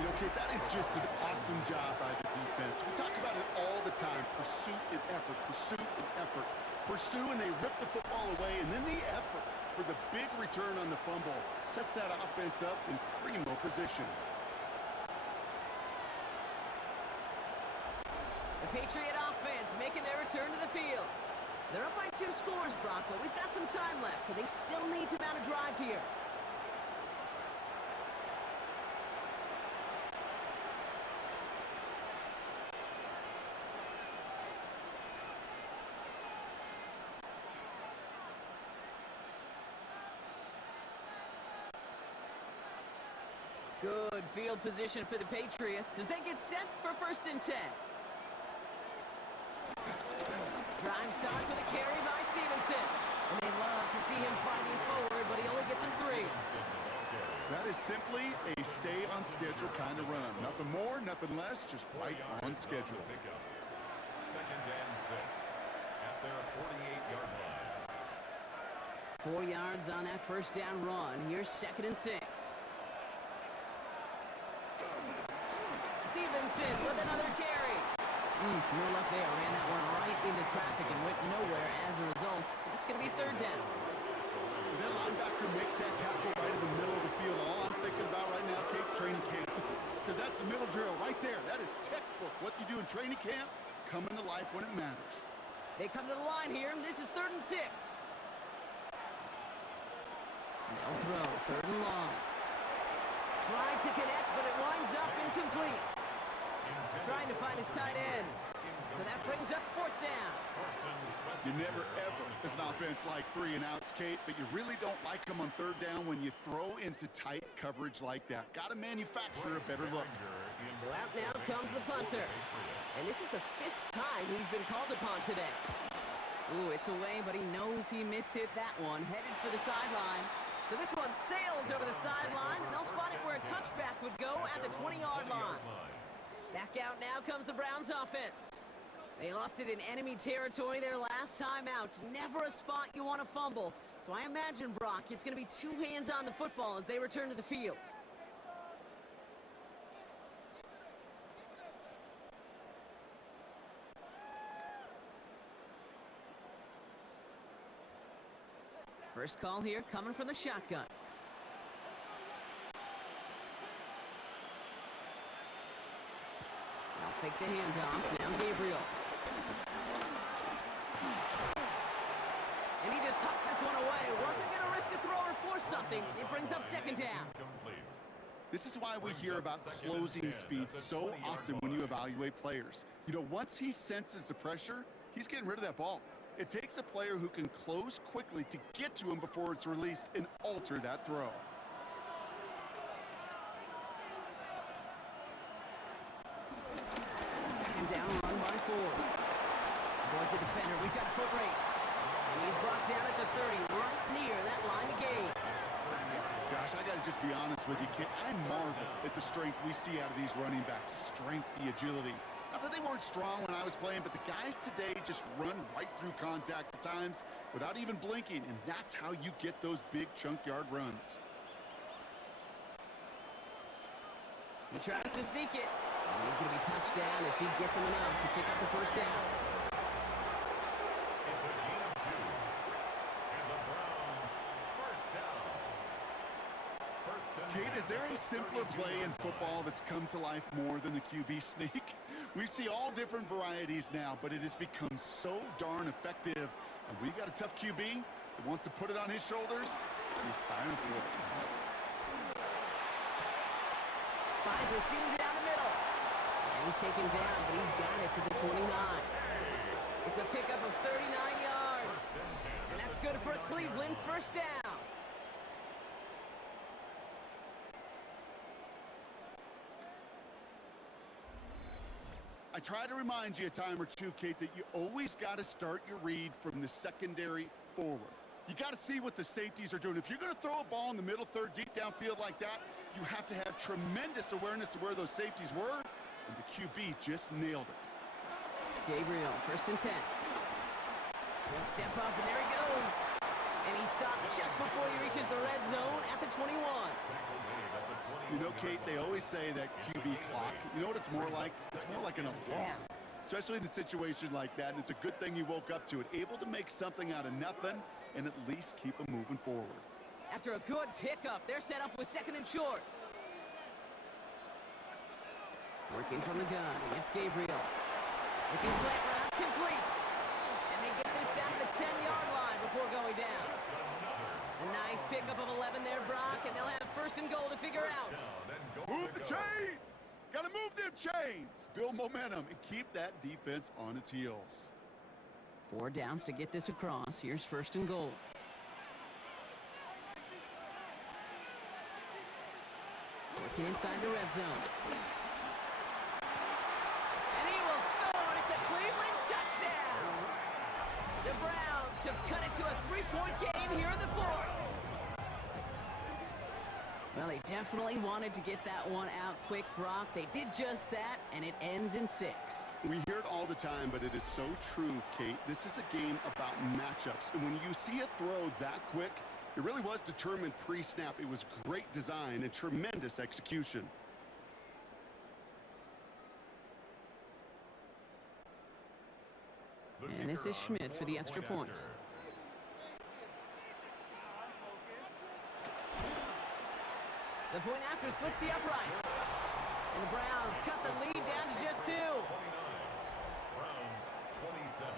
You know, Kate, that is just an awesome job by the defense. We talk about it all the time, pursuit and effort, pursuit and effort. Pursue and they rip the football away, and then the effort for the big return on the fumble sets that offense up in primo position. The Patriot offense making their return to the field. They're up by 2 scores, Brock, but we've got some time left, so they still need to mount a drive here. Good field position for the Patriots as they get set for 1st and 10. Drive starts with a carry by Stevenson. And they love to see him fighting forward, but he only gets him 3. That is simply a stay on schedule kind of run. Nothing more, nothing less, just right on schedule. 2nd and 6 at their 48-yard line. 4 yards on that 1st down run. Here's 2nd and 6. Stevenson with another carry. No luck there. Ran that one right into traffic and went nowhere as a result. It's going to be 3rd down. As that linebacker makes that tackle right in the middle of the field, all I'm thinking about right now, Kate's training camp. Because that's the middle drill right there. That is textbook. What you do in training camp, coming to life when it matters. They come to the line here. This is 3rd and 6. No throw. 3rd and long. Tried to connect, but it winds up incomplete. Trying to find his tight end. So that brings up 4th down. You never, ever, as an offense, like 3 and outs, Kate, but you really don't like them on 3rd down when you throw into tight coverage like that. Got to manufacture a better look. So out now comes the punter. And this is the 5th time he's been called upon today. Ooh, it's away, but he knows he mishit that one. Headed for the sideline. So this one sails over the sideline, and they'll spot it where a touchback would go at the 20-yard line. Back out now comes the Browns offense. They lost it in enemy territory their last time out. Never a spot you want to fumble. So I imagine, Brock, it's going to be 2 hands on the football as they return to the field. First call here coming from the shotgun. Now fake the handoff. Now Gabriel. And he just hucks this one away. Wasn't going to risk a throw or force something. It brings up 2nd down. This is why we hear about closing speed so often when you evaluate players. You know, once he senses the pressure, he's getting rid of that ball. It takes a player who can close quickly to get to him before it's released and alter that throw. Second down, run by 4. Avoids a defender. We've got a foot race. And he's brought down at the 30, right near that line of gain. Gosh, I got to just be honest with you, kid. I marvel at the strength we see out of these running backs. The strength, the agility. Not that they weren't strong when I was playing, but the guys today just run right through contact at times without even blinking, and that's how you get those big chunk yard runs. He tries to sneak it, and he's going to be touched down as he gets him enough to pick up the 1st down. It's a gain of 2. And the Browns, 1st down. Kate, is there a simpler play in football that's come to life more than the QB sneak? We see all different varieties now, but it has become so darn effective. And we got a tough QB that wants to put it on his shoulders. He's silent for it. Finds a seam down the middle. And he's taken down, but he's got it to the 29. It's a pickup of 39 yards. And that's good for a Cleveland 1st down. I try to remind you a time or two, Kate, that you always got to start your read from the secondary forward. You got to see what the safeties are doing. If you're going to throw a ball in the middle third, deep downfield like that, you have to have tremendous awareness of where those safeties were, and the QB just nailed it. Gabriel, 1st and 10. He'll step up, and there he goes. And he stopped just before he reaches the red zone at the 21. You know, Kate, they always say that QB clock, you know what it's more like? It's more like an alarm, especially in a situation like that, and it's a good thing you woke up to it, able to make something out of nothing and at least keep them moving forward. After a good pickup, they're set up with 2nd and short. Working from the gun, it's Gabriel. Looking slant route, complete. And they get this down to the 10-yard line before going down. A nice pickup of 11 there, Brock, and they'll have 1st and goal to figure out. Move the chains! Gotta move them chains! Build momentum and keep that defense on its heels. 4 downs to get this across. Here's 1st and goal. Working inside the red zone. And he will score. It's a Cleveland touchdown. The Browns have cut it to a 3-point game here in the fourth. Well, they definitely wanted to get that one out quick, Brock. They did just that, and it ends in 6. We hear it all the time, but it is so true, Kate. This is a game about matchups, and when you see a throw that quick, it really was determined pre-snap. It was great design and tremendous execution. And this is Schmidt for the extra points. The point after splits the uprights. And the Browns cut the lead down to just 2. 29. Browns 27.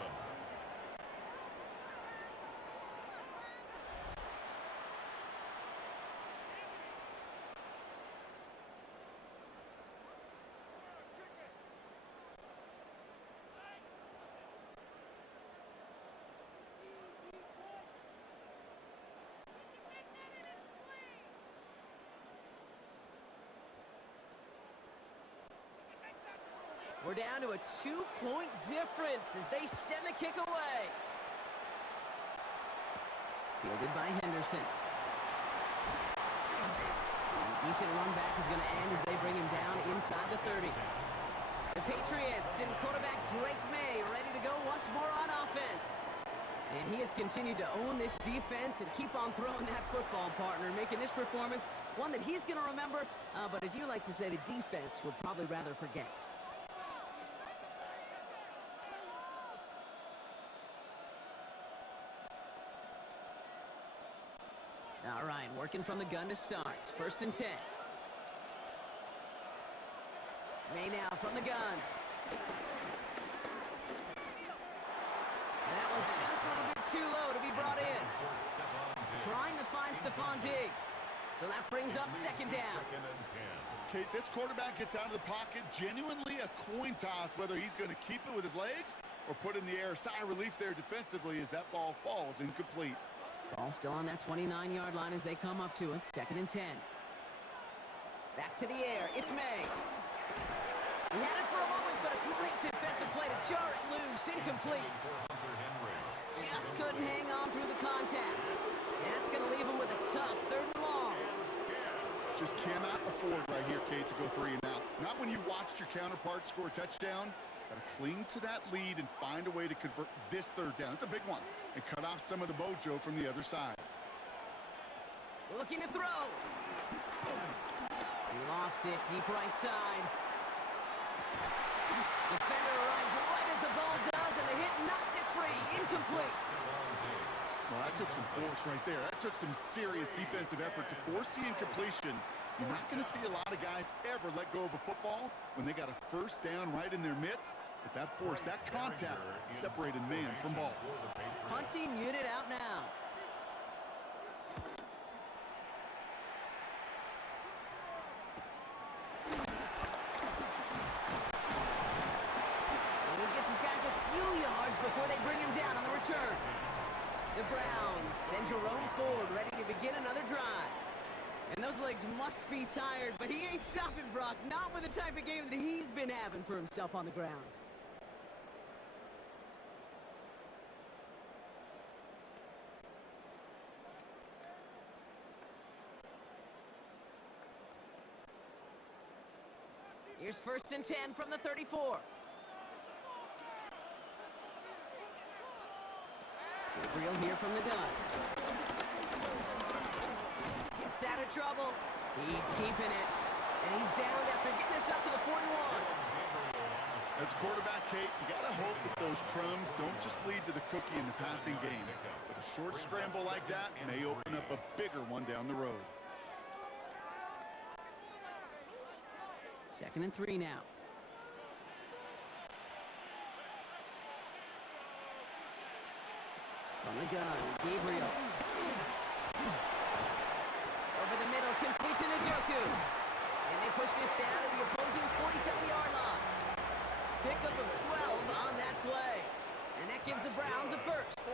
We're down to a 2-point difference as they send the kick away. Fielded by Henderson. And a decent run back is going to end as they bring him down inside the 30. The Patriots and quarterback Drake May ready to go once more on offense. And he has continued to own this defense and keep on throwing that football, partner, making this performance one that he's going to remember. But as you like to say, the defense would probably rather forget. All right, working from the gun to start. 1st and 10. May now from the gun. And that was just a little bit too low to be brought in. Trying to find Stephon Diggs. So that brings up 2nd down. Kate, this quarterback gets out of the pocket, genuinely a coin toss whether he's going to keep it with his legs or put in the air. Sigh of relief there defensively as that ball falls incomplete. Ball still on that 29-yard line as they come up to it. 2nd and 10. Back to the air. It's May. He had it for a moment, but a great defensive play to jar it loose. Incomplete. Just couldn't hang on through the contact. And that's going to leave him with a tough 3rd and long. Just cannot afford right here, Kate, to go 3 and out. Not when you watched your counterpart score a touchdown. Got to cling to that lead and find a way to convert this 3rd down. It's a big one. And cut off some of the mojo from the other side. Looking to throw. He lofts it deep right side. Defender arrives right as the ball does, and the hit knocks it free. Incomplete. Well, that took some force right there. That took some serious defensive effort to force the incompletion. You're not going to see a lot of guys ever let go of a football when they got a 1st down right in their midst. But that force, that contact, separated man from ball. Punting unit out now. And he gets his guys a few yards before they bring him down on the return. The Browns send Jerome Ford ready to begin another drive. And those legs must be tired, but he ain't stopping, Brock. Not with the type of game that he's been having for himself on the ground. Here's 1st and 10 from the 34. Gabriel here from the gun. Gets out of trouble. He's keeping it. And he's down after getting this up to the 41. As a quarterback, Kate, you got to hope that those crumbs don't just lead to the cookie in the passing game. But a short scramble like that may open up a bigger one down the road. 2nd and 3 now. From the gun, Gabriel. Over the middle, complete to Njoku. And they push this down to the opposing 47-yard line. Pickup of 12 on that play. And that gives the Browns a 1st.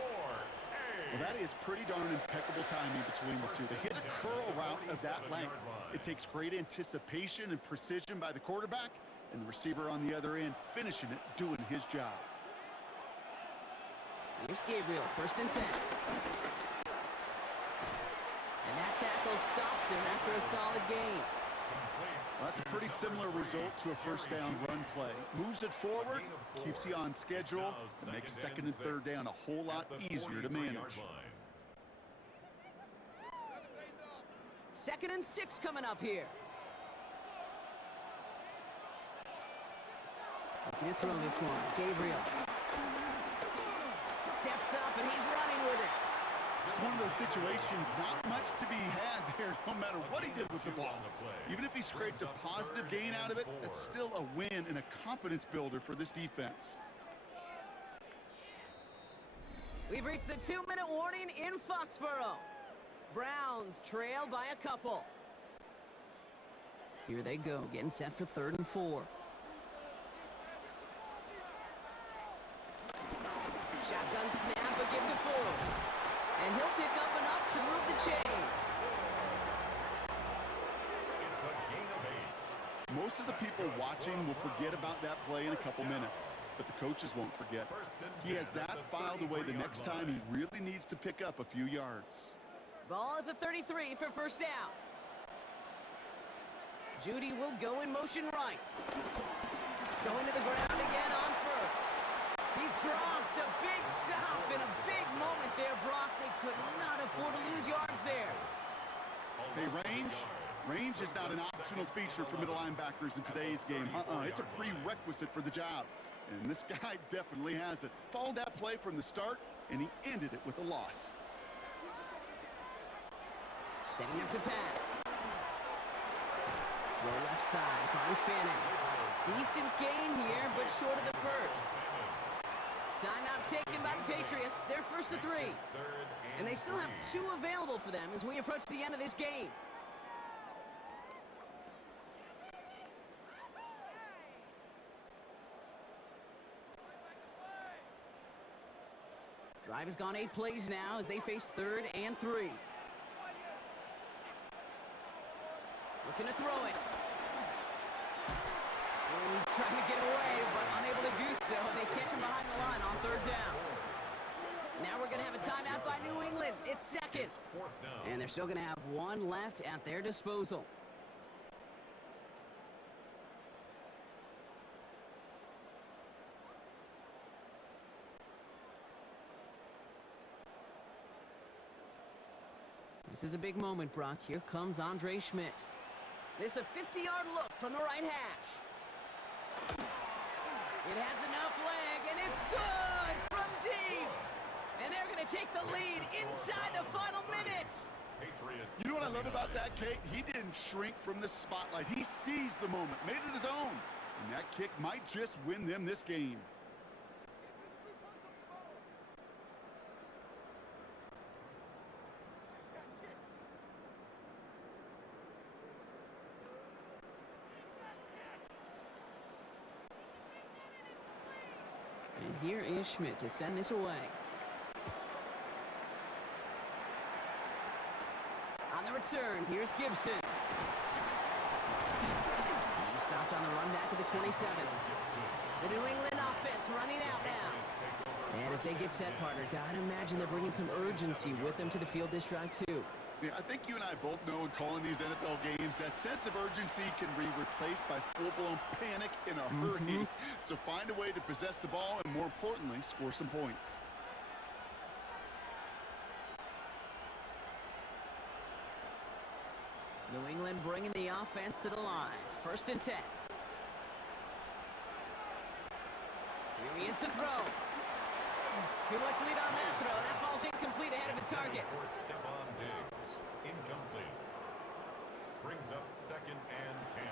Well, that is pretty darn impeccable timing between the two. They hit a curl route of that length. It takes great anticipation and precision by the quarterback, and the receiver on the other end finishing it, doing his job. Here's Gabriel, 1st and 10. And that tackle stops him after a solid gain. Well, that's a pretty similar result to a first down run play. Moves it forward, keeps you on schedule, and makes 2nd and 3rd down a whole lot easier to manage. 2nd and 6 coming up here. Looking to throw this one. Gabriel. Steps up and he's running with it. It's one of those situations, not much to be had there no matter what he did with the ball. Even if he scraped a positive gain out of it, that's still a win and a confidence builder for this defense. We've reached the 2-minute warning in Foxborough. Browns trail by a couple. Here they go, getting set for 3rd and 4. Shotgun snap, a give to Ford. And he'll pick up enough to move the chains. It's a gain of 8. Most of the people watching will forget about that play in a couple minutes, but the coaches won't forget. He has that filed away the next time he really needs to pick up a few yards. Ball at the 33 for 1st down. Judy will go in motion right. Going to the ground again on 1st. He's dropped a big stop in a big moment there, Brock. They could not afford to lose yards there. Hey, range is not an optional feature for middle linebackers in today's game. It's a prerequisite for the job. And this guy definitely has it. Followed that play from the start, and he ended it with a loss. Setting up to pass. Throw left side, finds Fannin. Decent gain here, but short of the 1st. Timeout taken by the Patriots. They're 1st and 3. And they still have 2 available for them as we approach the end of this game. Drive has gone 8 plays now as they face 3rd and 3. Looking to throw it. Oh, he's trying to get away, but unable to do so. They catch him behind the line on 3rd down. Now we're going to have a timeout by New England. It's 2nd. And they're still going to have 1 left at their disposal. This is a big moment, Brock. Here comes Andre Schmidt. This is a 50-yard look from the right hash. It has enough leg, and it's good from deep. And they're going to take the lead inside the final minute. You know what I love about that, Kate? He didn't shrink from the spotlight. He seized the moment, made it his own. And that kick might just win them this game. And here is Schmidt to send this away. On the return, here's Gxlden. He stopped on the run back of the 27. The New England offense running out now. And as they get set, partner, gotta imagine they're bringing some urgency with them to the field this drive, too. Yeah, I think you and I both know in calling these NFL games that sense of urgency can be replaced by full-blown panic in a hurry. So find a way to possess the ball and, more importantly, score some points. New England bringing the offense to the line. 1st and 10. Here he is to throw. Too much lead on that throw. That falls incomplete ahead of his target. Incomplete. Brings up 2nd and 10.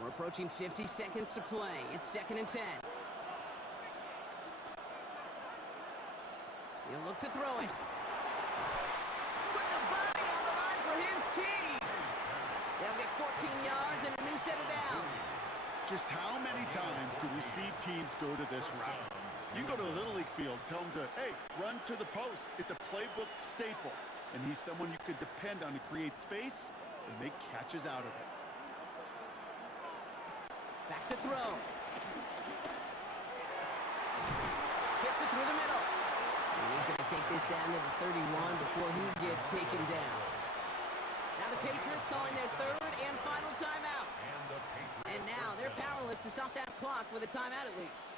We're approaching 50 seconds to play. It's 2nd and 10. He'll look to throw it. Just how many times do we see teams go to this route? You go to a Little League field, tell them to, hey, run to the post. It's a playbook staple. And he's someone you could depend on to create space and make catches out of it. Back to throw. Fits it through the middle. And he's going to take this down to the 31 before he gets taken down. Now the Patriots calling their third and final timeout. And now they're powerless to stop that clock with a timeout at least.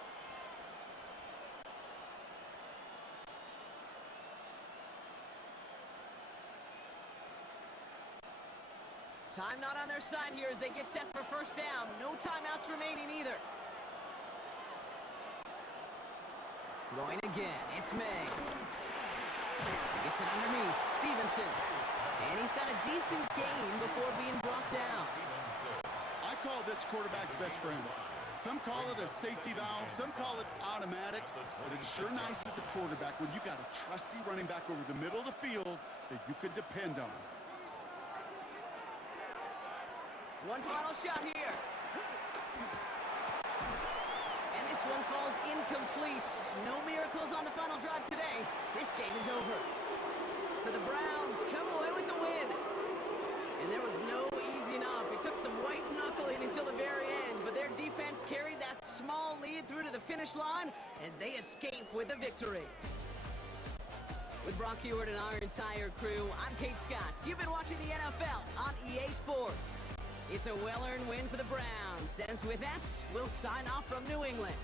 Time not on their side here as they get set for first down. No timeouts remaining either. Throwing again, it's May. He gets it underneath, Stevenson. And he's got a decent gain before being brought down. I call this quarterback's best friend. Some call it a safety valve, some call it automatic, but it's sure nice as a quarterback when you got a trusty running back over the middle of the field that you could depend on. One final shot here. And this one falls incomplete. No miracles on the final drive today. This game is over. So the Browns come away with the win. And there was no easing up. It took some white knuckling until the very end, but their defense carried that small lead through to the finish line as they escape with a victory. With Brock Heward and our entire crew, I'm Kate Scott. You've been watching the NFL on EA Sports. It's a well-earned win for the Browns, as with that, we'll sign off from New England.